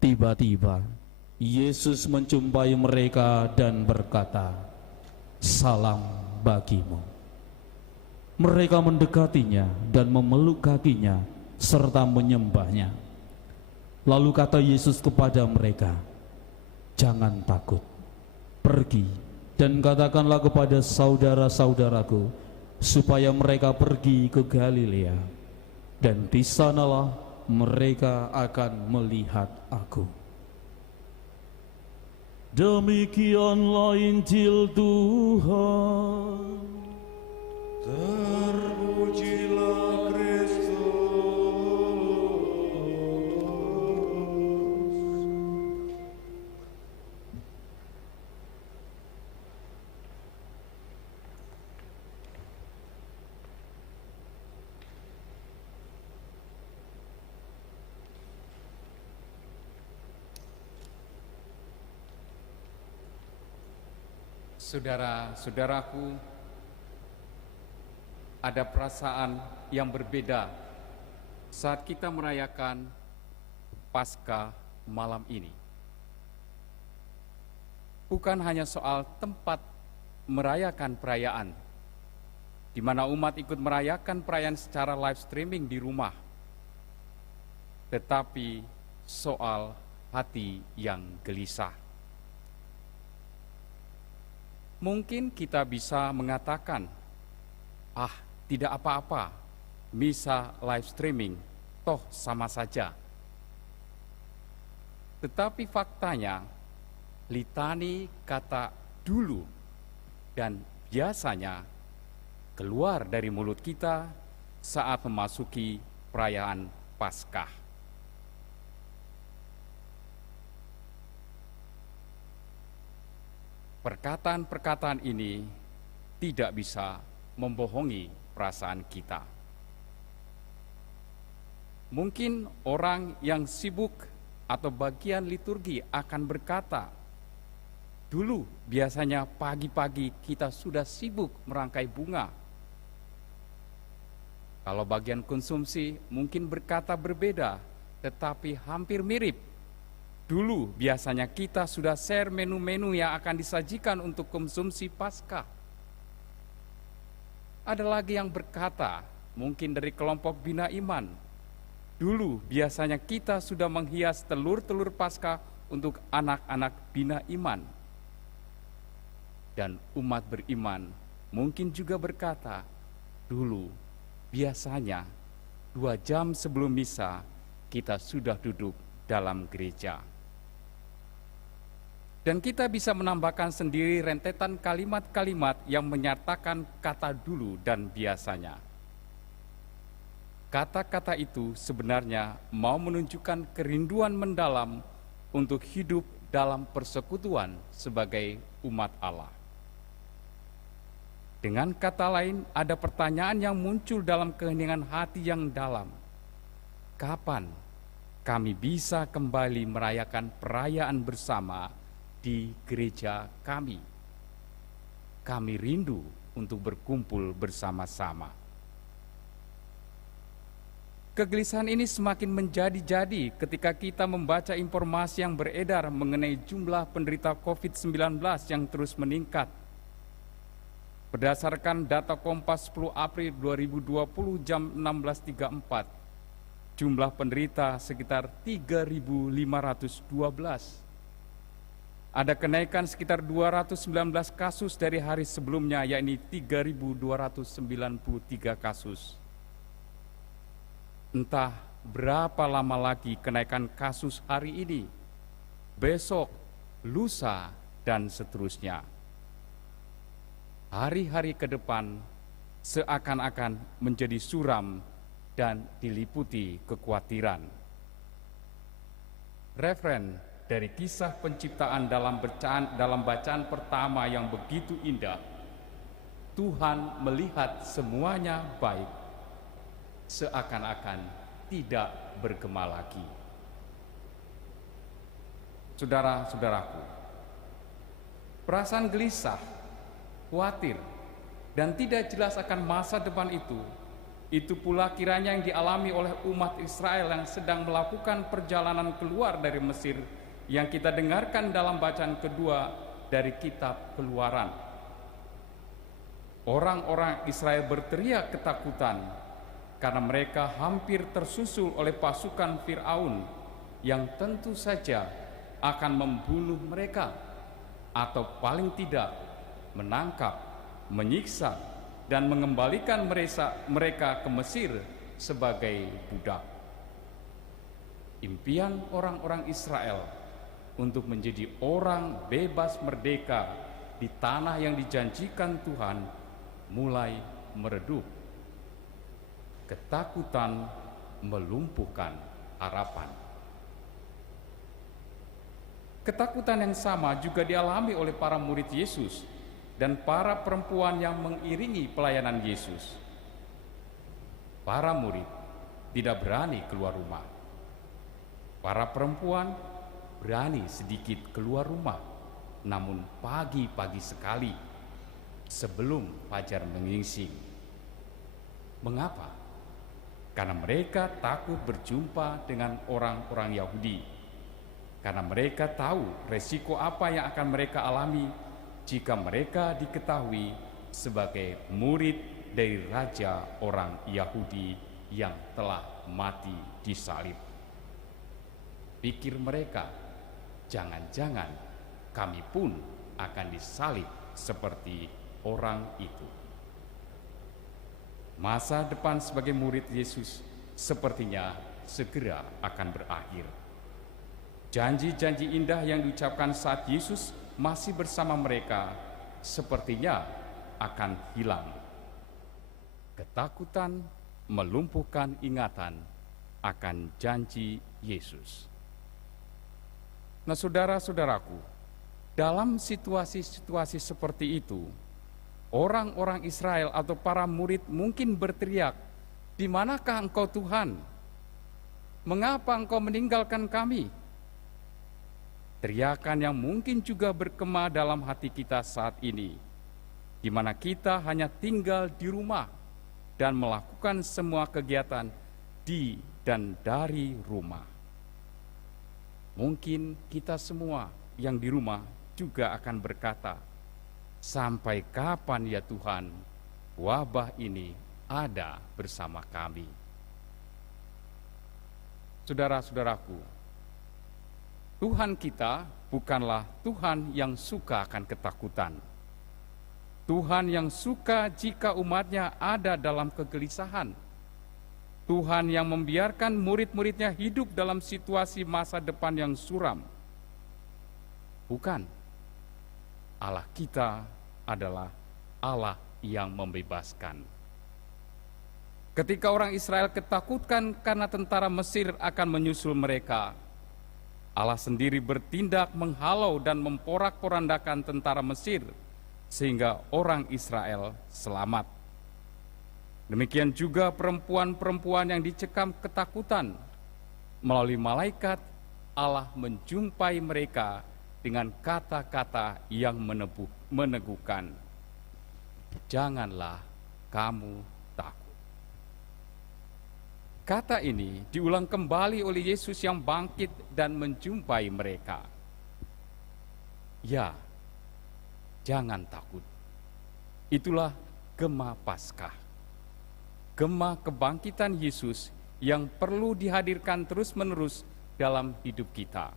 Tiba-tiba, Yesus menjumpai mereka dan berkata, "Salam bagimu." Mereka mendekatinya dan memeluk kakinya serta menyembahnya. Lalu kata Yesus kepada mereka, "Jangan takut. Pergi dan katakanlah kepada saudara-saudaraku supaya mereka pergi ke Galilea, dan di sanalah mereka akan melihat Aku." Demikianlah Injil Tuhan. Terpujilah Kristus. Saudara-saudaraku, ada perasaan yang berbeda saat kita merayakan Paskah malam ini. Bukan hanya soal tempat merayakan perayaan, di mana umat ikut merayakan perayaan secara live streaming di rumah, tetapi soal hati yang gelisah. Mungkin kita bisa mengatakan, tidak apa-apa, misa live streaming, toh sama saja. Tetapi faktanya, litani kata dulu dan biasanya keluar dari mulut kita saat memasuki perayaan Paskah. Perkataan-perkataan ini tidak bisa membohongi perasaan kita. Mungkin orang yang sibuk atau bagian liturgi akan berkata, dulu biasanya pagi-pagi kita sudah sibuk merangkai bunga. Kalau bagian konsumsi mungkin berkata berbeda, tetapi hampir mirip. Dulu biasanya kita sudah share menu-menu yang akan disajikan untuk konsumsi Paskah. Ada lagi yang berkata, mungkin dari kelompok Bina Iman, dulu biasanya kita sudah menghias telur-telur Paskah untuk anak-anak Bina Iman. Dan umat beriman mungkin juga berkata, dulu biasanya 2 jam sebelum misa kita sudah duduk dalam gereja. Dan kita bisa menambahkan sendiri rentetan kalimat-kalimat yang menyatakan kata dulu dan biasanya. Kata-kata itu sebenarnya mau menunjukkan kerinduan mendalam untuk hidup dalam persekutuan sebagai umat Allah. Dengan kata lain, ada pertanyaan yang muncul dalam keheningan hati yang dalam. Kapan kami bisa kembali merayakan perayaan bersama di gereja kami? Kami rindu untuk berkumpul bersama-sama. Kegelisahan ini semakin menjadi-jadi ketika kita membaca informasi yang beredar mengenai jumlah penderita COVID-19 yang terus meningkat. Berdasarkan data Kompas 10 April 2020 jam 16.34, jumlah penderita sekitar 3.512. Ada kenaikan sekitar 219 kasus dari hari sebelumnya, yakni 3.293 kasus. Entah berapa lama lagi kenaikan kasus hari ini, besok, lusa, dan seterusnya. Hari-hari ke depan seakan-akan menjadi suram dan diliputi kekhawatiran. Referen dari kisah penciptaan dalam bacaan pertama yang begitu indah, Tuhan melihat semuanya baik, seakan-akan tidak bergema lagi. Saudara-saudaraku, perasaan gelisah, khawatir, dan tidak jelas akan masa depan itu pula kiranya yang dialami oleh umat Israel yang sedang melakukan perjalanan keluar dari Mesir yang kita dengarkan dalam bacaan kedua dari kitab Keluaran. Orang-orang Israel berteriak ketakutan karena mereka hampir tersusul oleh pasukan Firaun yang tentu saja akan membunuh mereka atau paling tidak menangkap, menyiksa, dan mengembalikan mereka ke Mesir sebagai budak. Impian orang-orang Israel untuk menjadi orang bebas merdeka di tanah yang dijanjikan Tuhan mulai meredup. Ketakutan melumpuhkan harapan. Ketakutan yang sama juga dialami oleh para murid Yesus dan para perempuan yang mengiringi pelayanan Yesus. Para murid tidak berani keluar rumah. Para perempuan berani sedikit keluar rumah, namun pagi-pagi sekali sebelum fajar menyingsing. Mengapa? Karena mereka takut berjumpa dengan orang-orang Yahudi. Karena mereka tahu resiko apa yang akan mereka alami jika mereka diketahui sebagai murid dari raja orang Yahudi yang telah mati disalib. Pikir mereka, jangan-jangan kami pun akan disalib seperti orang itu. Masa depan sebagai murid Yesus sepertinya segera akan berakhir. Janji-janji indah yang diucapkan saat Yesus masih bersama mereka sepertinya akan hilang. Ketakutan melumpuhkan ingatan akan janji Yesus. Nah, saudara-saudaraku, dalam situasi-situasi seperti itu, orang-orang Israel atau para murid mungkin berteriak, "Di manakah Engkau Tuhan? Mengapa Engkau meninggalkan kami?" Teriakan yang mungkin juga bergema dalam hati kita saat ini, di mana kita hanya tinggal di rumah dan melakukan semua kegiatan di dan dari rumah. Mungkin kita semua yang di rumah juga akan berkata, "Sampai kapan ya Tuhan wabah ini ada bersama kami?" Saudara-saudaraku, Tuhan kita bukanlah Tuhan yang suka akan ketakutan. Tuhan yang suka jika umatnya ada dalam kegelisahan. Tuhan yang membiarkan murid-muridnya hidup dalam situasi masa depan yang suram. Bukan. Allah kita adalah Allah yang membebaskan. Ketika orang Israel ketakutan karena tentara Mesir akan menyusul mereka, Allah sendiri bertindak menghalau dan memporak-porandakan tentara Mesir sehingga orang Israel selamat. Demikian juga perempuan-perempuan yang dicekam ketakutan, melalui malaikat Allah menjumpai mereka dengan kata-kata yang meneguhkan, "Janganlah kamu takut." Kata ini diulang kembali oleh Yesus yang bangkit dan menjumpai mereka. Ya, jangan takut. Itulah gema Paskah. Gema kebangkitan Yesus yang perlu dihadirkan terus-menerus dalam hidup kita.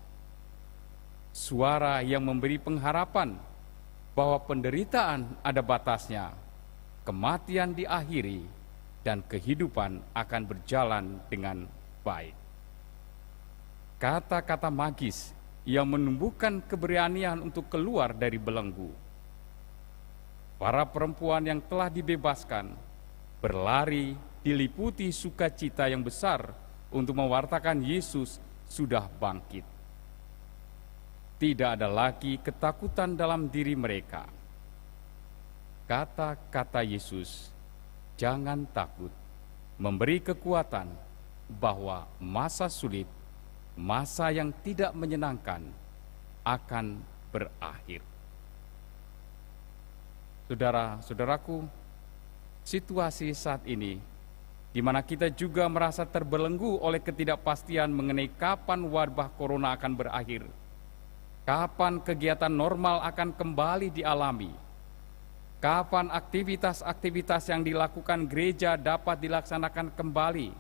Suara yang memberi pengharapan bahwa penderitaan ada batasnya, kematian diakhiri, dan kehidupan akan berjalan dengan baik. Kata-kata magis yang menumbuhkan keberanian untuk keluar dari belenggu. Para perempuan yang telah dibebaskan berlari diliputi sukacita yang besar untuk mewartakan Yesus sudah bangkit. Tidak ada lagi ketakutan dalam diri mereka. Kata-kata Yesus, "Jangan takut," memberi kekuatan bahwa masa sulit, masa yang tidak menyenangkan akan berakhir. Saudara-saudaraku, situasi saat ini di mana kita juga merasa terbelenggu oleh ketidakpastian mengenai kapan wabah corona akan berakhir, kapan kegiatan normal akan kembali dialami, kapan aktivitas-aktivitas yang dilakukan gereja dapat dilaksanakan kembali,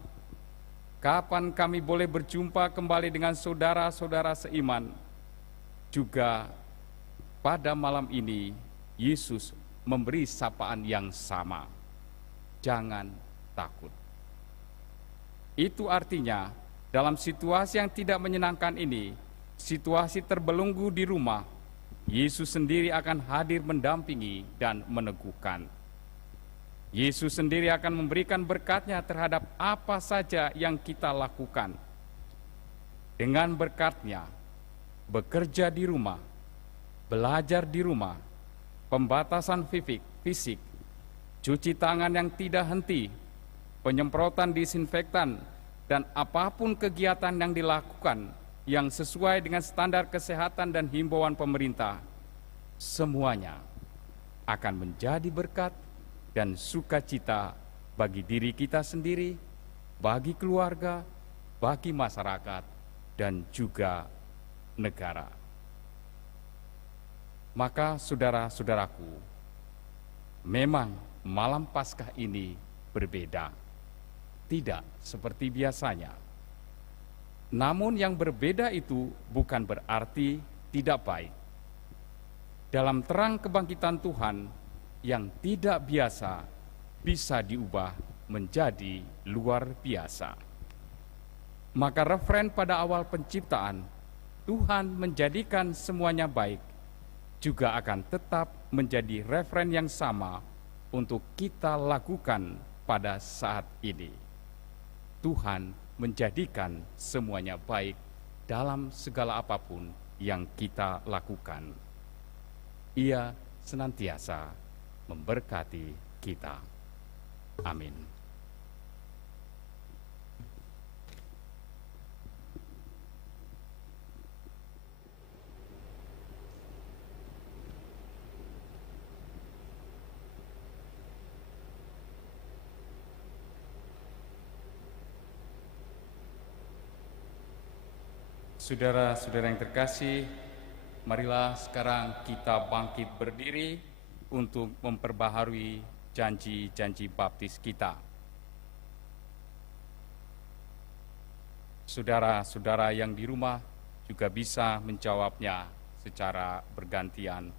kapan kami boleh berjumpa kembali dengan saudara-saudara seiman. Juga pada malam ini, Yesus memberi sapaan yang sama. Jangan takut. Itu artinya, dalam situasi yang tidak menyenangkan ini, situasi terbelenggu di rumah, Yesus sendiri akan hadir mendampingi dan meneguhkan. Yesus sendiri akan memberikan berkat-Nya terhadap apa saja yang kita lakukan. Dengan berkat-Nya, bekerja di rumah, belajar di rumah, pembatasan fisik, cuci tangan yang tidak henti, penyemprotan disinfektan, dan apapun kegiatan yang dilakukan yang sesuai dengan standar kesehatan dan himbauan pemerintah, semuanya akan menjadi berkat dan sukacita bagi diri kita sendiri, bagi keluarga, bagi masyarakat, dan juga negara. Maka saudara-saudaraku, memang malam Paskah ini berbeda, tidak seperti biasanya. Namun yang berbeda itu bukan berarti tidak baik. Dalam terang kebangkitan Tuhan yang tidak biasa bisa diubah menjadi luar biasa. Maka referen pada awal penciptaan, Tuhan menjadikan semuanya baik, juga akan tetap menjadi referen yang sama untuk kita lakukan pada saat ini. Tuhan menjadikan semuanya baik dalam segala apapun yang kita lakukan. Ia senantiasa memberkati kita. Amin. Saudara-saudara yang terkasih, marilah sekarang kita bangkit berdiri untuk memperbaharui janji-janji baptis kita. Saudara-saudara yang di rumah juga bisa menjawabnya secara bergantian.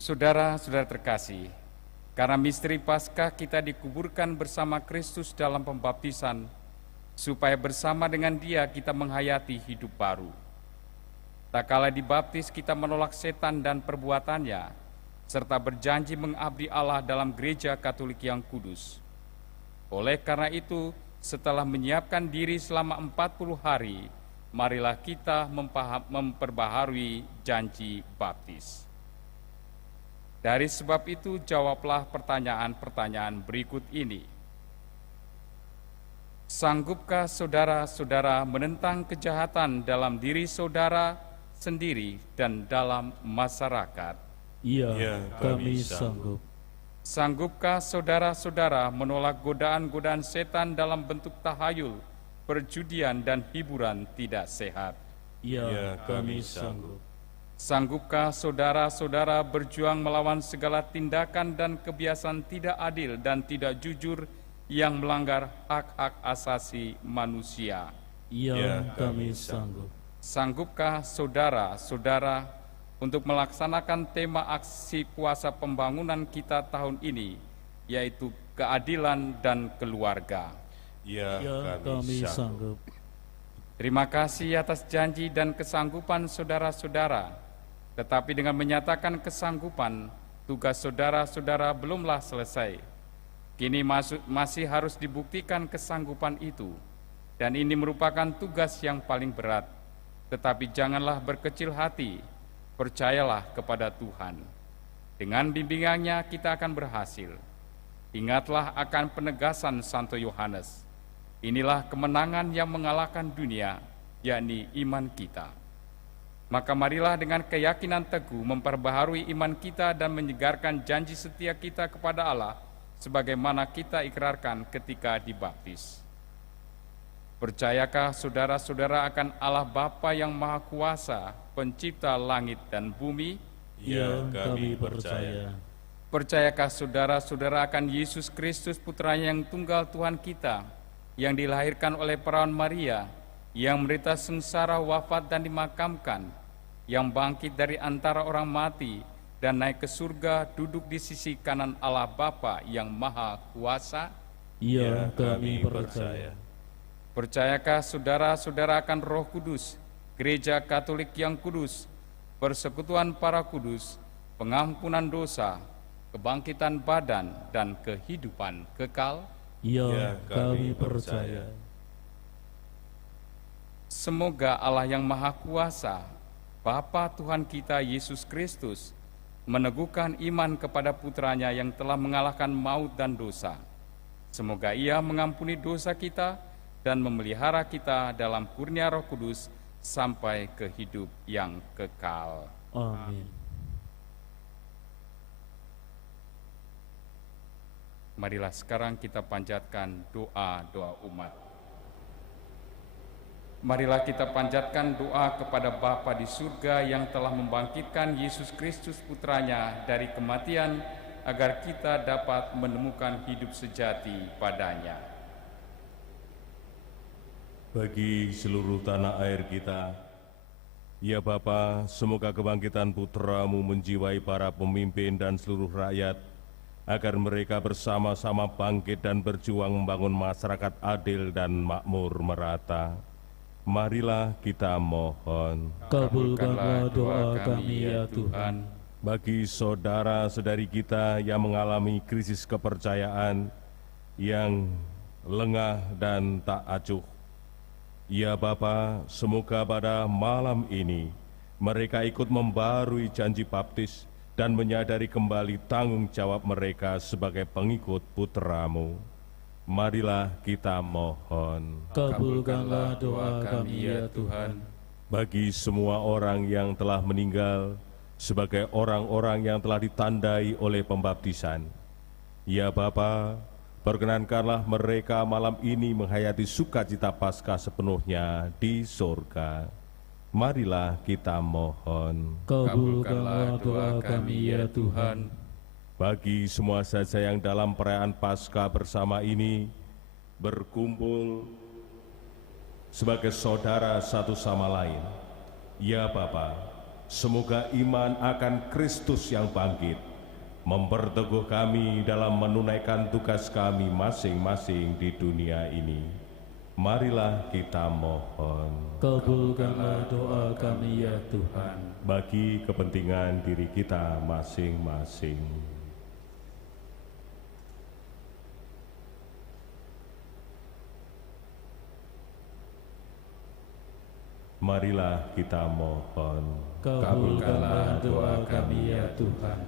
Saudara-saudara terkasih, karena misteri Paskah kita dikuburkan bersama Kristus dalam pembaptisan, supaya bersama dengan Dia kita menghayati hidup baru. Tak kala dibaptis kita menolak setan dan perbuatannya, serta berjanji mengabdi Allah dalam gereja Katolik yang kudus. Oleh karena itu, setelah menyiapkan diri selama 40 hari, marilah kita memperbaharui janji baptis. Dari sebab itu, jawablah pertanyaan-pertanyaan berikut ini. Sanggupkah saudara-saudara menentang kejahatan dalam diri saudara sendiri dan dalam masyarakat? Ya, kami sanggup. Sanggupkah saudara-saudara menolak godaan-godaan setan dalam bentuk tahayul, perjudian, dan hiburan tidak sehat? Ya, kami sanggup. Sanggupkah saudara-saudara berjuang melawan segala tindakan dan kebiasaan tidak adil dan tidak jujur yang melanggar hak-hak asasi manusia? Ya, kami sanggup. Sanggupkah saudara-saudara untuk melaksanakan tema aksi puasa pembangunan kita tahun ini, yaitu keadilan dan keluarga? Ya, kami sanggup. Terima kasih atas janji dan kesanggupan saudara-saudara. Tetapi dengan menyatakan kesanggupan, tugas saudara-saudara belumlah selesai. Kini masih harus dibuktikan kesanggupan itu, dan ini merupakan tugas yang paling berat. Tetapi janganlah berkecil hati, percayalah kepada Tuhan. Dengan bimbingannya kita akan berhasil. Ingatlah akan penegasan Santo Yohanes. Inilah kemenangan yang mengalahkan dunia, yakni iman kita. Maka marilah dengan keyakinan teguh memperbaharui iman kita dan menyegarkan janji setia kita kepada Allah sebagaimana kita ikrarkan ketika dibaptis. Percayakah saudara-saudara akan Allah Bapa yang Maha Kuasa, pencipta langit dan bumi? Ya, kami percaya. Percayakah saudara-saudara akan Yesus Kristus Putranya yang tunggal Tuhan kita, yang dilahirkan oleh perawan Maria, yang menderita sengsara, wafat dan dimakamkan, yang bangkit dari antara orang mati dan naik ke surga, duduk di sisi kanan Allah Bapa yang Maha Kuasa? Ya, kami percaya. Percayakah saudara-saudara akan Roh Kudus, Gereja Katolik yang kudus, persekutuan para kudus, pengampunan dosa, kebangkitan badan, dan kehidupan kekal? Ya, kami percaya. Semoga Allah yang Maha Kuasa, Bapa Tuhan kita Yesus Kristus, meneguhkan iman kepada Putranya yang telah mengalahkan maut dan dosa. Semoga Ia mengampuni dosa kita dan memelihara kita dalam kurnia Roh Kudus sampai ke hidup yang kekal. Amin. Marilah sekarang kita panjatkan doa-doa umat. Marilah kita panjatkan doa kepada Bapa di surga yang telah membangkitkan Yesus Kristus Putranya dari kematian, agar kita dapat menemukan hidup sejati padanya. Bagi seluruh tanah air kita, ya Bapa, semoga kebangkitan Putra-Mu menjiwai para pemimpin dan seluruh rakyat, agar mereka bersama-sama bangkit dan berjuang membangun masyarakat adil dan makmur merata. Marilah kita mohon. Kabulkanlah doa kami ya Tuhan. Bagi saudara-saudari kita yang mengalami krisis kepercayaan, yang lengah dan tak acuh, ya Bapa, semoga pada malam ini mereka ikut membarui janji baptis dan menyadari kembali tanggung jawab mereka sebagai pengikut Putra-Mu. Marilah kita mohon. Kabulkanlah doa kami ya Tuhan. Bagi semua orang yang telah meninggal, sebagai orang-orang yang telah ditandai oleh pembaptisan, ya Bapa, perkenankanlah mereka malam ini menghayati sukacita Paskah sepenuhnya di surga. Marilah kita mohon. Kabulkanlah doa kami ya Tuhan. Bagi semua saja yang dalam perayaan Paskah bersama ini berkumpul sebagai saudara satu sama lain, ya Bapa, semoga iman akan Kristus yang bangkit memperteguh kami dalam menunaikan tugas kami masing-masing di dunia ini. Marilah kita mohon. Kabulkanlah doa kami ya Tuhan. Bagi kepentingan diri kita masing-masing. Marilah kita mohon. Kabulkanlah doa kami ya Tuhan.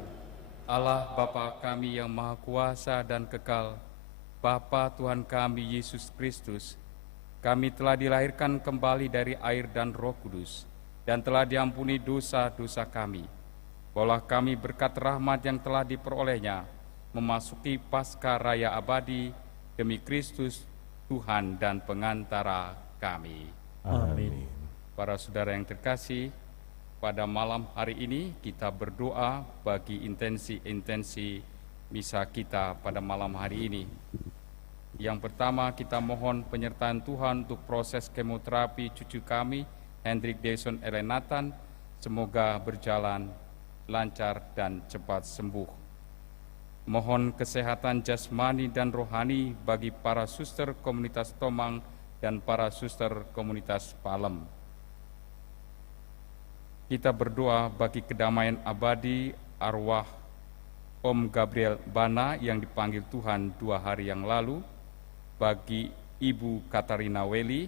Allah Bapa kami yang Maha Kuasa dan kekal, Bapa Tuhan kami Yesus Kristus, kami telah dilahirkan kembali dari air dan Roh Kudus, dan telah diampuni dosa-dosa kami. Bahwa kami berkat rahmat yang telah diperolehnya, memasuki Paskah Raya abadi demi Kristus, Tuhan dan pengantara kami. Amin. Para saudara yang terkasih, pada malam hari ini kita berdoa bagi intensi-intensi misa kita pada malam hari ini. Yang pertama, kita mohon penyertaan Tuhan untuk proses kemoterapi cucu kami, Hendrik Deson Elenatan, semoga berjalan lancar dan cepat sembuh. Mohon kesehatan jasmani dan rohani bagi para suster komunitas Tomang dan para suster komunitas Palem. Kita berdoa bagi kedamaian abadi arwah Om Gabriel Bana yang dipanggil Tuhan 2 hari yang lalu, bagi Ibu Katarina Weli,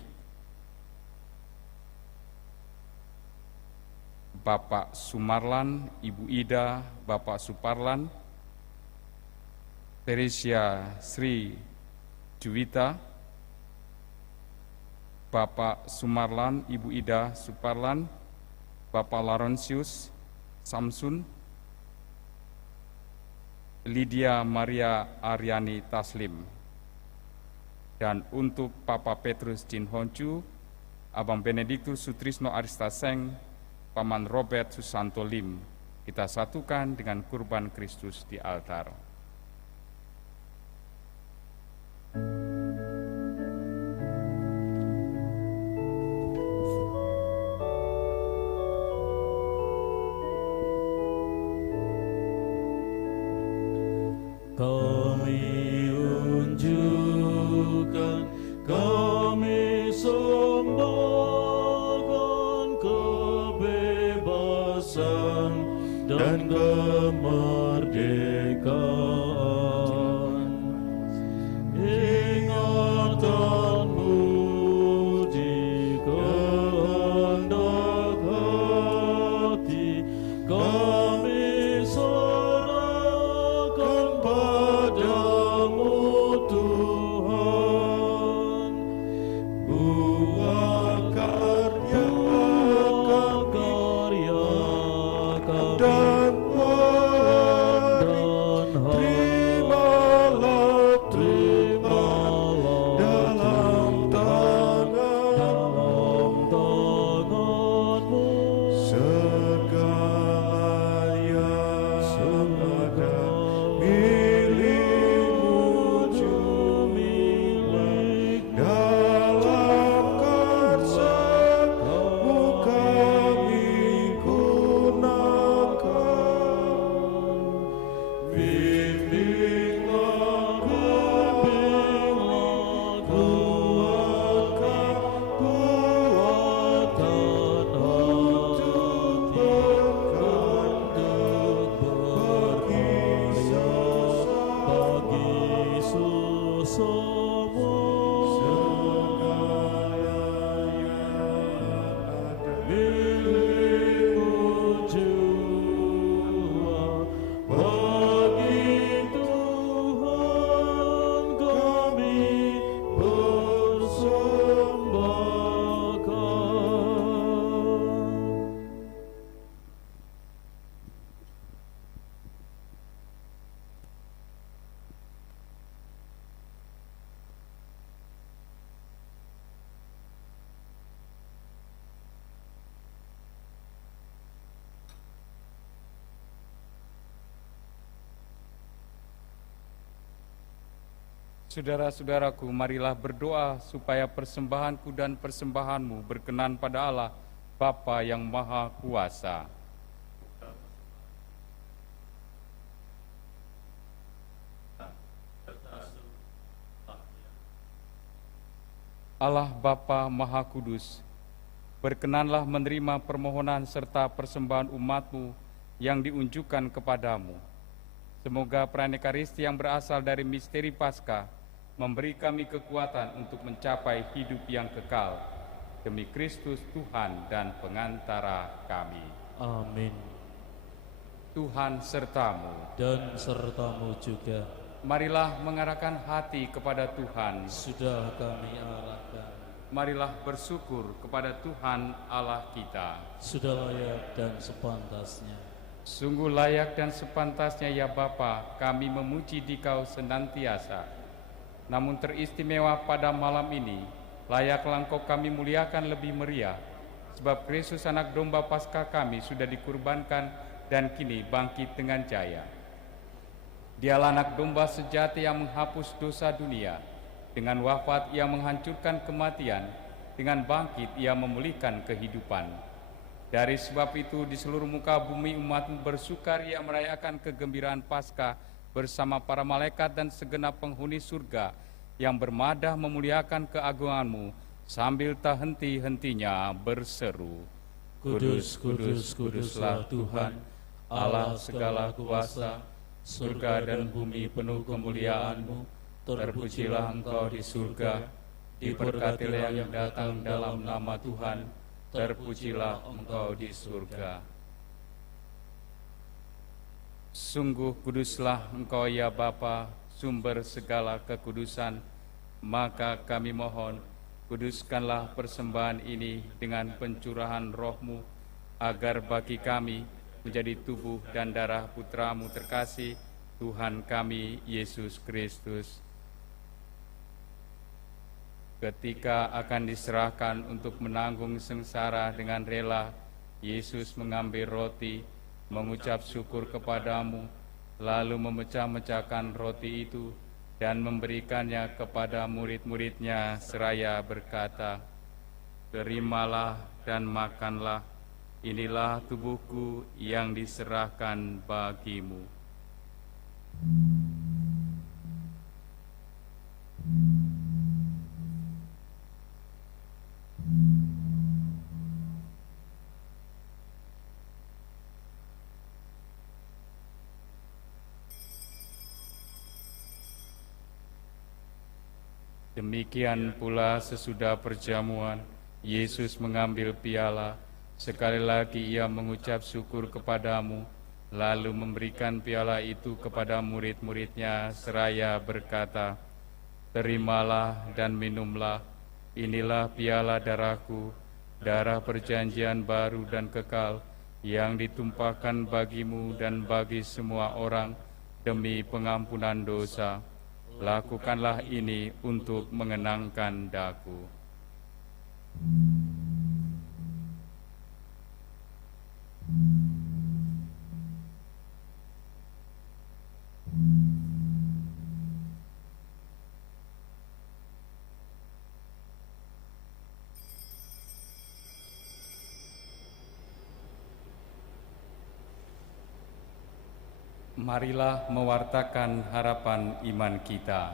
Bapak Sumarlan, Ibu Ida, Bapak Suparlan, Teresia Sri Juwita, Bapak Sumarlan, Ibu Ida Suparlan, Bapak Laurentius Samsun, Lydia Maria Aryani Taslim. Dan untuk Papa Petrus Jin Honcu, Abang Benediktus Sutrisno Arista Seng, Paman Robert Susanto Lim, kita satukan dengan kurban Kristus di altar. Kami unjukkan, kami sembahkan kebebasan dan kemerdekaan. Ingatanmu di kehendak hati, kami serahkan padamu Tuhan. Buat karya dan terimalah dalam tanganmu segala yang ada milikmu milik dalam karsamu kami gunakan. Bimbinglah, kuatkan hati bagi sesama. Milikmu jua, bagi Tuhan kami persembahkan. Saudara-saudaraku, marilah berdoa supaya persembahanku dan persembahanmu berkenan pada Allah, Bapa yang Maha Kuasa. Allah Bapa Maha Kudus, berkenanlah menerima permohonan serta persembahan umat-Mu yang diunjukkan kepadamu. Semoga perayaan Ekaristi yang berasal dari misteri Paskah memberi kami kekuatan untuk mencapai hidup yang kekal, demi Kristus Tuhan dan pengantara kami. Amin. Tuhan sertamu. Dan sertamu juga. Marilah mengarahkan hati kepada Tuhan. Sudah kami arahkan. Marilah bersyukur kepada Tuhan Allah kita. Sudah layak dan sepantasnya. Sungguh layak dan sepantasnya ya Bapa, kami memuji Dikau senantiasa. Namun teristimewa pada malam ini, layaklah Engkau kami muliakan lebih meriah, sebab Kristus anak domba Paskah kami sudah dikurbankan dan kini bangkit dengan jaya. Dialah anak domba sejati yang menghapus dosa dunia. Dengan wafat ia menghancurkan kematian, dengan bangkit ia memulihkan kehidupan. Dari sebab itu di seluruh muka bumi umat-Mu bersukaria merayakan kegembiraan Paskah bersama para malaikat dan segenap penghuni surga yang bermadah memuliakan keagungan-Mu sambil tak henti-hentinya berseru, Kudus, kudus, kuduslah Tuhan, Allah segala kuasa, surga dan bumi penuh kemuliaan-Mu. Terpujilah Engkau di surga, diberkatilah yang datang dalam nama Tuhan, terpujilah Engkau di surga. Sungguh kuduslah Engkau ya Bapa, sumber segala kekudusan, maka kami mohon, kuduskanlah persembahan ini dengan pencurahan Roh-Mu, agar bagi kami menjadi tubuh dan darah Putra-Mu terkasih, Tuhan kami Yesus Kristus. Ketika akan diserahkan untuk menanggung sengsara dengan rela, Yesus mengambil roti, mengucap syukur kepadamu, lalu memecah-mecahkan roti itu dan memberikannya kepada murid-muridnya seraya berkata, "Terimalah dan makanlah, inilah tubuhku yang diserahkan bagimu." Demikian pula sesudah perjamuan, Yesus mengambil piala, sekali lagi ia mengucap syukur kepadamu, lalu memberikan piala itu kepada murid-muridnya seraya berkata, "Terimalah dan minumlah, inilah piala darahku, darah perjanjian baru dan kekal, yang ditumpahkan bagimu dan bagi semua orang demi pengampunan dosa. Lakukanlah ini untuk mengenangkan daku." Marilah mewartakan harapan iman kita.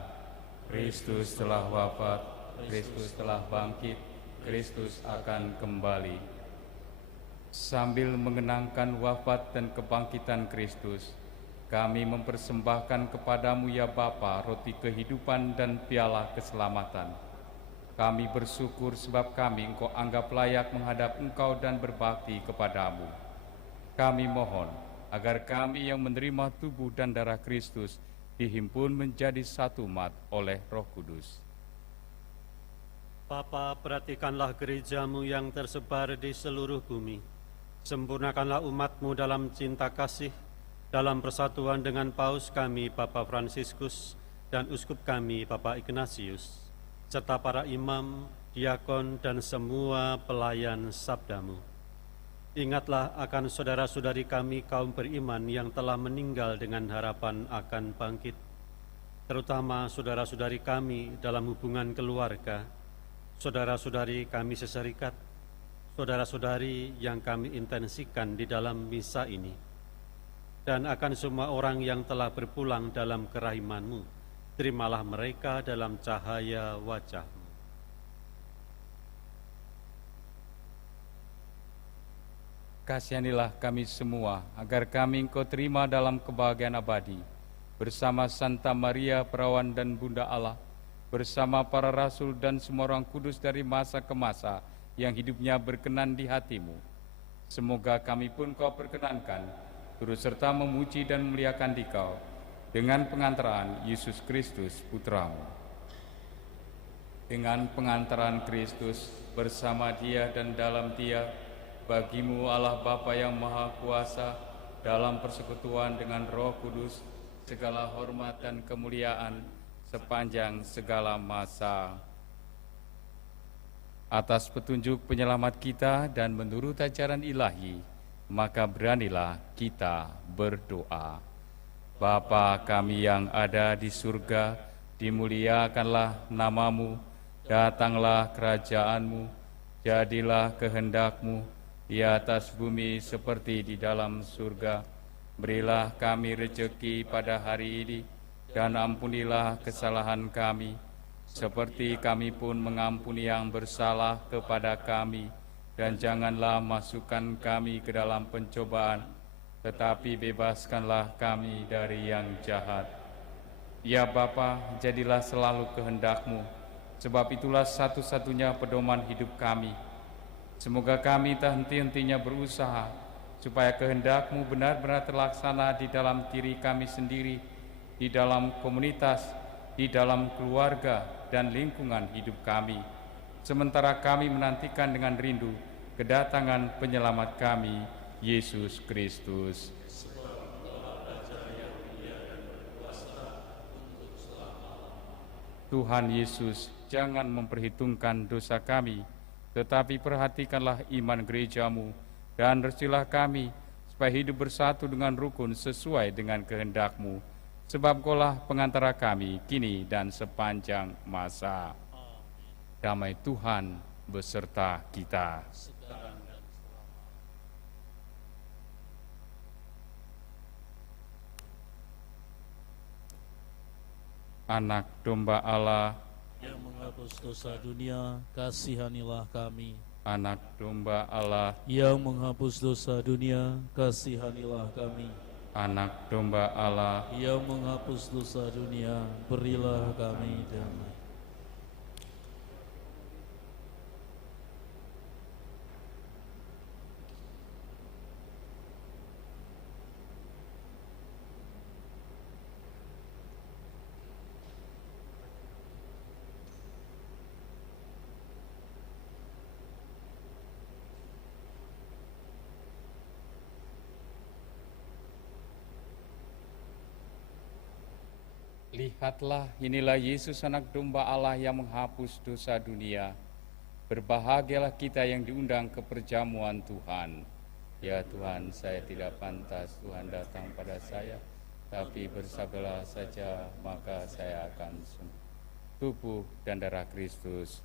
Kristus telah wafat, Kristus telah bangkit, Kristus akan kembali. Sambil mengenangkan wafat dan kebangkitan Kristus, kami mempersembahkan kepadamu ya Bapa roti kehidupan dan piala keselamatan. Kami bersyukur sebab kami Engkau anggap layak menghadap Engkau dan berbakti kepadamu. Kami mohon agar kami yang menerima tubuh dan darah Kristus dihimpun menjadi satu umat oleh Roh Kudus. Bapa, perhatikanlah gereja-Mu yang tersebar di seluruh bumi. Sempurnakanlah umat-Mu dalam cinta kasih, dalam persatuan dengan Paus kami, Papa Fransiskus, dan Uskup kami, Papa Ignatius, serta para imam, diakon, dan semua pelayan sabda-Mu. Ingatlah akan saudara-saudari kami kaum beriman yang telah meninggal dengan harapan akan bangkit, terutama saudara-saudari kami dalam hubungan keluarga, saudara-saudari kami seserikat, saudara-saudari yang kami intensikan di dalam misa ini, dan akan semua orang yang telah berpulang dalam kerahiman-Mu. Terimalah mereka dalam cahaya wajah-Mu. Kasihanilah kami semua, agar kami Engkau terima dalam kebahagiaan abadi, bersama Santa Maria Perawan dan Bunda Allah, bersama para rasul dan semua orang kudus dari masa ke masa, yang hidupnya berkenan di hati-Mu. Semoga kami pun Kau perkenankan, turut serta memuji dan memuliakan Dikau, dengan pengantaran Yesus Kristus Putra-Mu. Dengan pengantaran Kristus, bersama Dia dan dalam Dia, bagi-Mu Allah Bapa yang Maha Kuasa, dalam persekutuan dengan Roh Kudus, segala hormat dan kemuliaan sepanjang segala masa. Atas petunjuk penyelamat kita dan menurut ajaran ilahi, maka beranilah kita berdoa. Bapa kami yang ada di surga, dimuliakanlah nama-Mu, datanglah kerajaan-Mu, jadilah kehendak-Mu di atas bumi seperti di dalam surga. Berilah kami rejeki pada hari ini, dan ampunilah kesalahan kami, seperti kami pun mengampuni yang bersalah kepada kami. Dan janganlah masukkan kami ke dalam pencobaan, tetapi bebaskanlah kami dari yang jahat. Ya Bapa, jadilah selalu kehendak-Mu, sebab itulah satu-satunya pedoman hidup kami. Semoga kami tak henti-hentinya berusaha, supaya kehendak-Mu benar-benar terlaksana di dalam diri kami sendiri, di dalam komunitas, di dalam keluarga, dan lingkungan hidup kami. Sementara kami menantikan dengan rindu kedatangan penyelamat kami, Yesus Kristus. Tuhan Yesus, jangan memperhitungkan dosa kami, tetapi perhatikanlah iman gerejamu, dan restilah kami, supaya hidup bersatu dengan rukun sesuai dengan kehendak-Mu. Sebab Kaulah pengantara kami, kini dan sepanjang masa. Damai Tuhan beserta kita. Anak domba Allah yang menghapus dosa dunia, kasihanilah kami. Anak domba Allah Yang menghapus dosa dunia, kasihanilah kami. Anak domba Allah Yang menghapus dosa dunia, berilah kami damai. Lihatlah, inilah Yesus anak domba Allah yang menghapus dosa dunia. Berbahagialah kita yang diundang ke perjamuan Tuhan. Ya Tuhan, saya tidak pantas Tuhan datang pada saya, tapi bersabdalah saja, maka saya akan sembuh. Tubuh dan darah Kristus.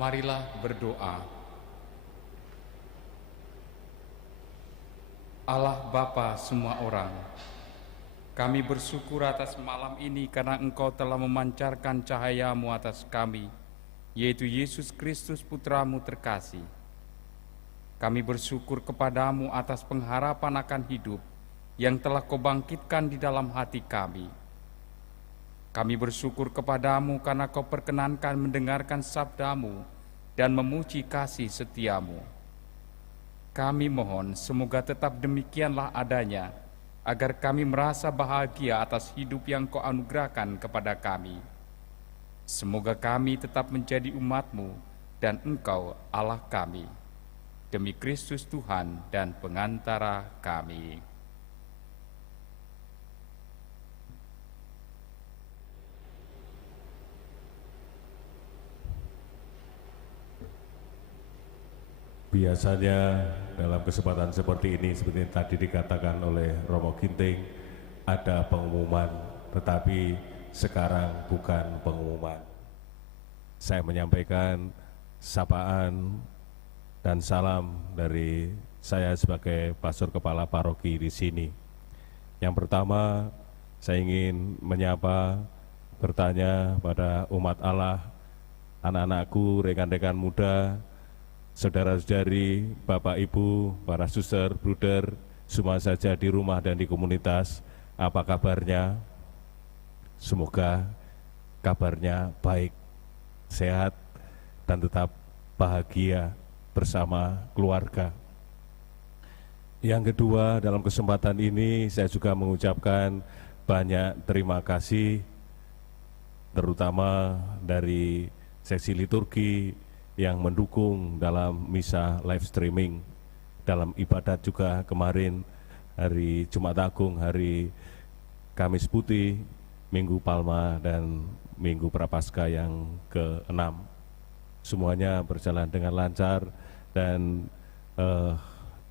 Marilah berdoa. Allah Bapa semua orang, kami bersyukur atas malam ini karena Engkau telah memancarkan cahaya-Mu atas kami, yaitu Yesus Kristus Putra-Mu terkasih. Kami bersyukur kepadamu atas pengharapan akan hidup yang telah Kau bangkitkan di dalam hati kami. Kami bersyukur kepadamu karena Kau perkenankan mendengarkan sabdamu dan memuji kasih setiamu. Kami mohon semoga tetap demikianlah adanya, agar kami merasa bahagia atas hidup yang Kau anugerahkan kepada kami. Semoga kami tetap menjadi umat-Mu dan Engkau Allah kami. Demi Kristus Tuhan dan pengantara kami. Biasanya dalam kesempatan seperti ini, seperti tadi dikatakan oleh Romo Ginting, ada pengumuman, tetapi sekarang bukan pengumuman. Saya menyampaikan sapaan dan salam dari saya sebagai pastor kepala paroki di sini. Yang pertama, saya ingin menyapa, bertanya pada umat Allah, anak-anakku, rekan-rekan muda, saudara-saudari, Bapak Ibu, para suster, bruder, semua saja di rumah dan di komunitas, apa kabarnya? Semoga kabarnya baik, sehat, dan tetap bahagia bersama keluarga. Yang kedua, dalam kesempatan ini saya juga mengucapkan banyak terima kasih, terutama dari seksi liturgi yang mendukung dalam misa live streaming, dalam ibadat juga kemarin, hari Jumat Agung, hari Kamis Putih, Minggu Palma, dan Minggu Prapaskah yang ke-6. Semuanya berjalan dengan lancar dan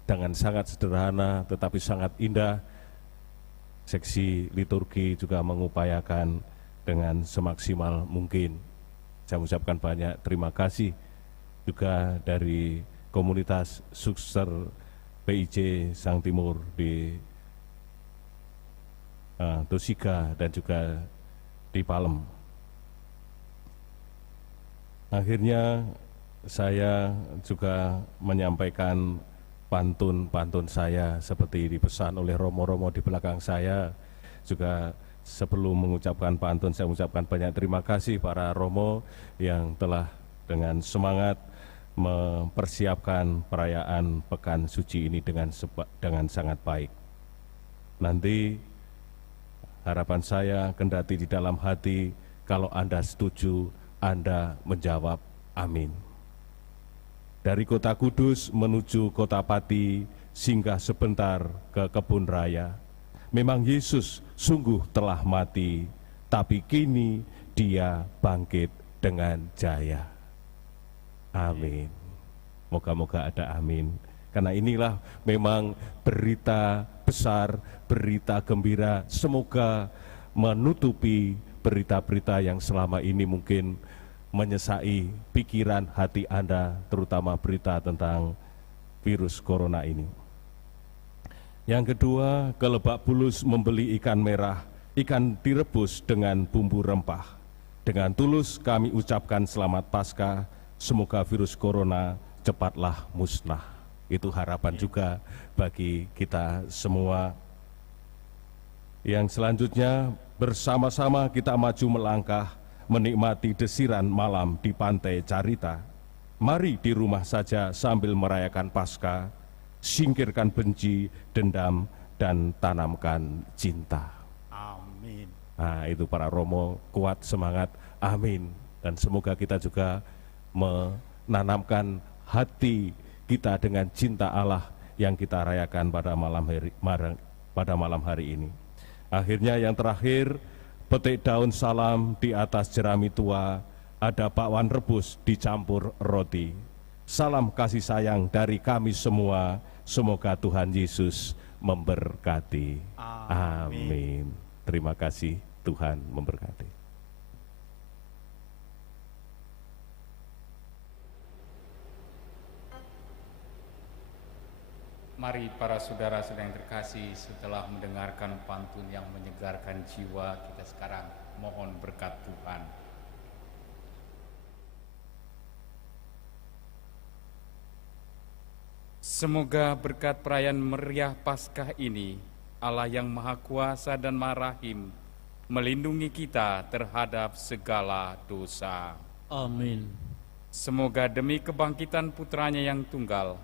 dengan sangat sederhana tetapi sangat indah. Seksi liturgi juga mengupayakan dengan semaksimal mungkin. Saya mengucapkan banyak terima kasih juga dari komunitas Suster PIJ Sang Timur di Tosiga dan juga di Palem. Akhirnya saya juga menyampaikan pantun-pantun saya seperti dipesan oleh romo-romo di belakang saya. Juga sebelum mengucapkan pantun, saya mengucapkan banyak terima kasih para romo yang telah dengan semangat mempersiapkan perayaan Pekan Suci ini dengan sangat baik. Nanti harapan saya, kendati di dalam hati, kalau Anda setuju, Anda menjawab amin. Dari kota Kudus menuju kota Pati, singgah sebentar ke kebun raya. Memang Yesus sungguh telah mati, tapi kini Dia bangkit dengan jaya. Amin. Moga-moga ada amin. Karena inilah memang berita besar, berita gembira. Semoga menutupi berita-berita yang selama ini mungkin menyesai pikiran hati Anda, terutama berita tentang virus corona ini. Yang kedua, ke Lebak Bulus membeli ikan merah, ikan direbus dengan bumbu rempah. Dengan tulus kami ucapkan selamat Paskah, semoga virus corona cepatlah musnah. Itu harapan juga bagi kita semua. Yang selanjutnya, bersama-sama kita maju melangkah, menikmati desiran malam di pantai Carita. Mari di rumah saja sambil merayakan Paskah, singkirkan benci, dendam, dan tanamkan cinta. Amin. Nah, itu para romo, kuat semangat, amin. Dan semoga kita juga menanamkan hati kita dengan cinta Allah yang kita rayakan pada malam hari ini. Akhirnya yang terakhir, petik daun salam di atas jerami tua, ada bakwan rebus dicampur roti. Salam kasih sayang dari kami semua, semoga Tuhan Yesus memberkati. Amin. Terima kasih, Tuhan memberkati. Mari para saudara-saudara yang terkasih, setelah mendengarkan pantun yang menyegarkan jiwa, kita sekarang mohon berkat Tuhan. Semoga berkat perayaan meriah Paskah ini, Allah yang Maha Kuasa dan Maha Rahim melindungi kita terhadap segala dosa. Amin. Semoga demi kebangkitan putranya yang tunggal,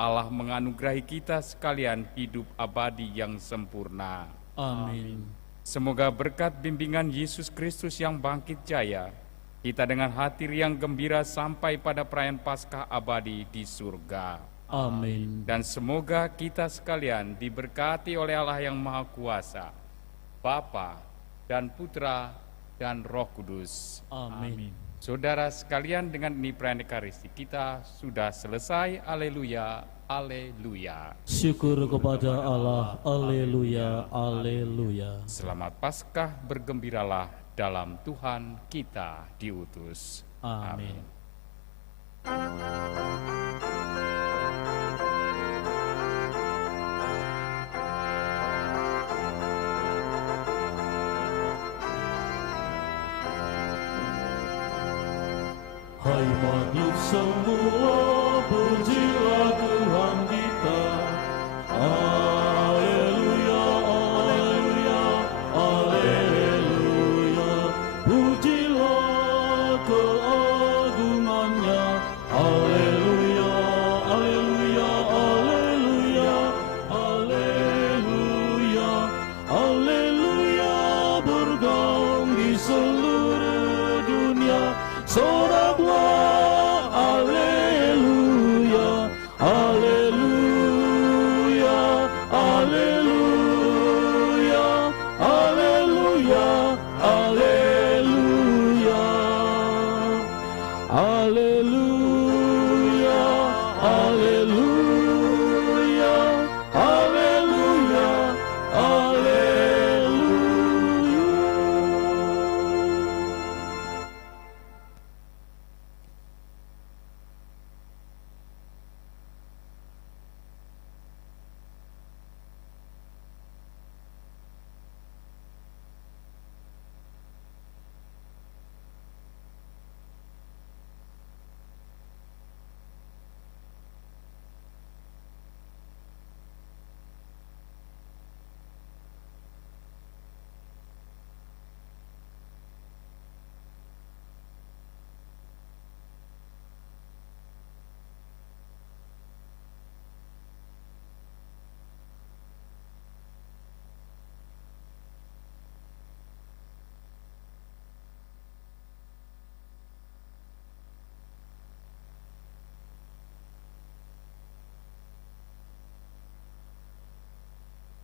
Allah menganugerahi kita sekalian hidup abadi yang sempurna. Amin. Semoga berkat bimbingan Yesus Kristus yang bangkit jaya, kita dengan hati riang gembira sampai pada perayaan Paskah abadi di surga. Amin. Dan semoga kita sekalian diberkati oleh Allah yang Maha Kuasa, Bapa dan Putra dan Roh Kudus. Amin. Saudara sekalian, dengan ini perayaan Ekaristi kita sudah selesai. Haleluya, haleluya. Syukur kepada Allah. Haleluya, haleluya. Selamat Paskah, bergembiralah dalam Tuhan kita diutus. Amin. Hai makhluk semua,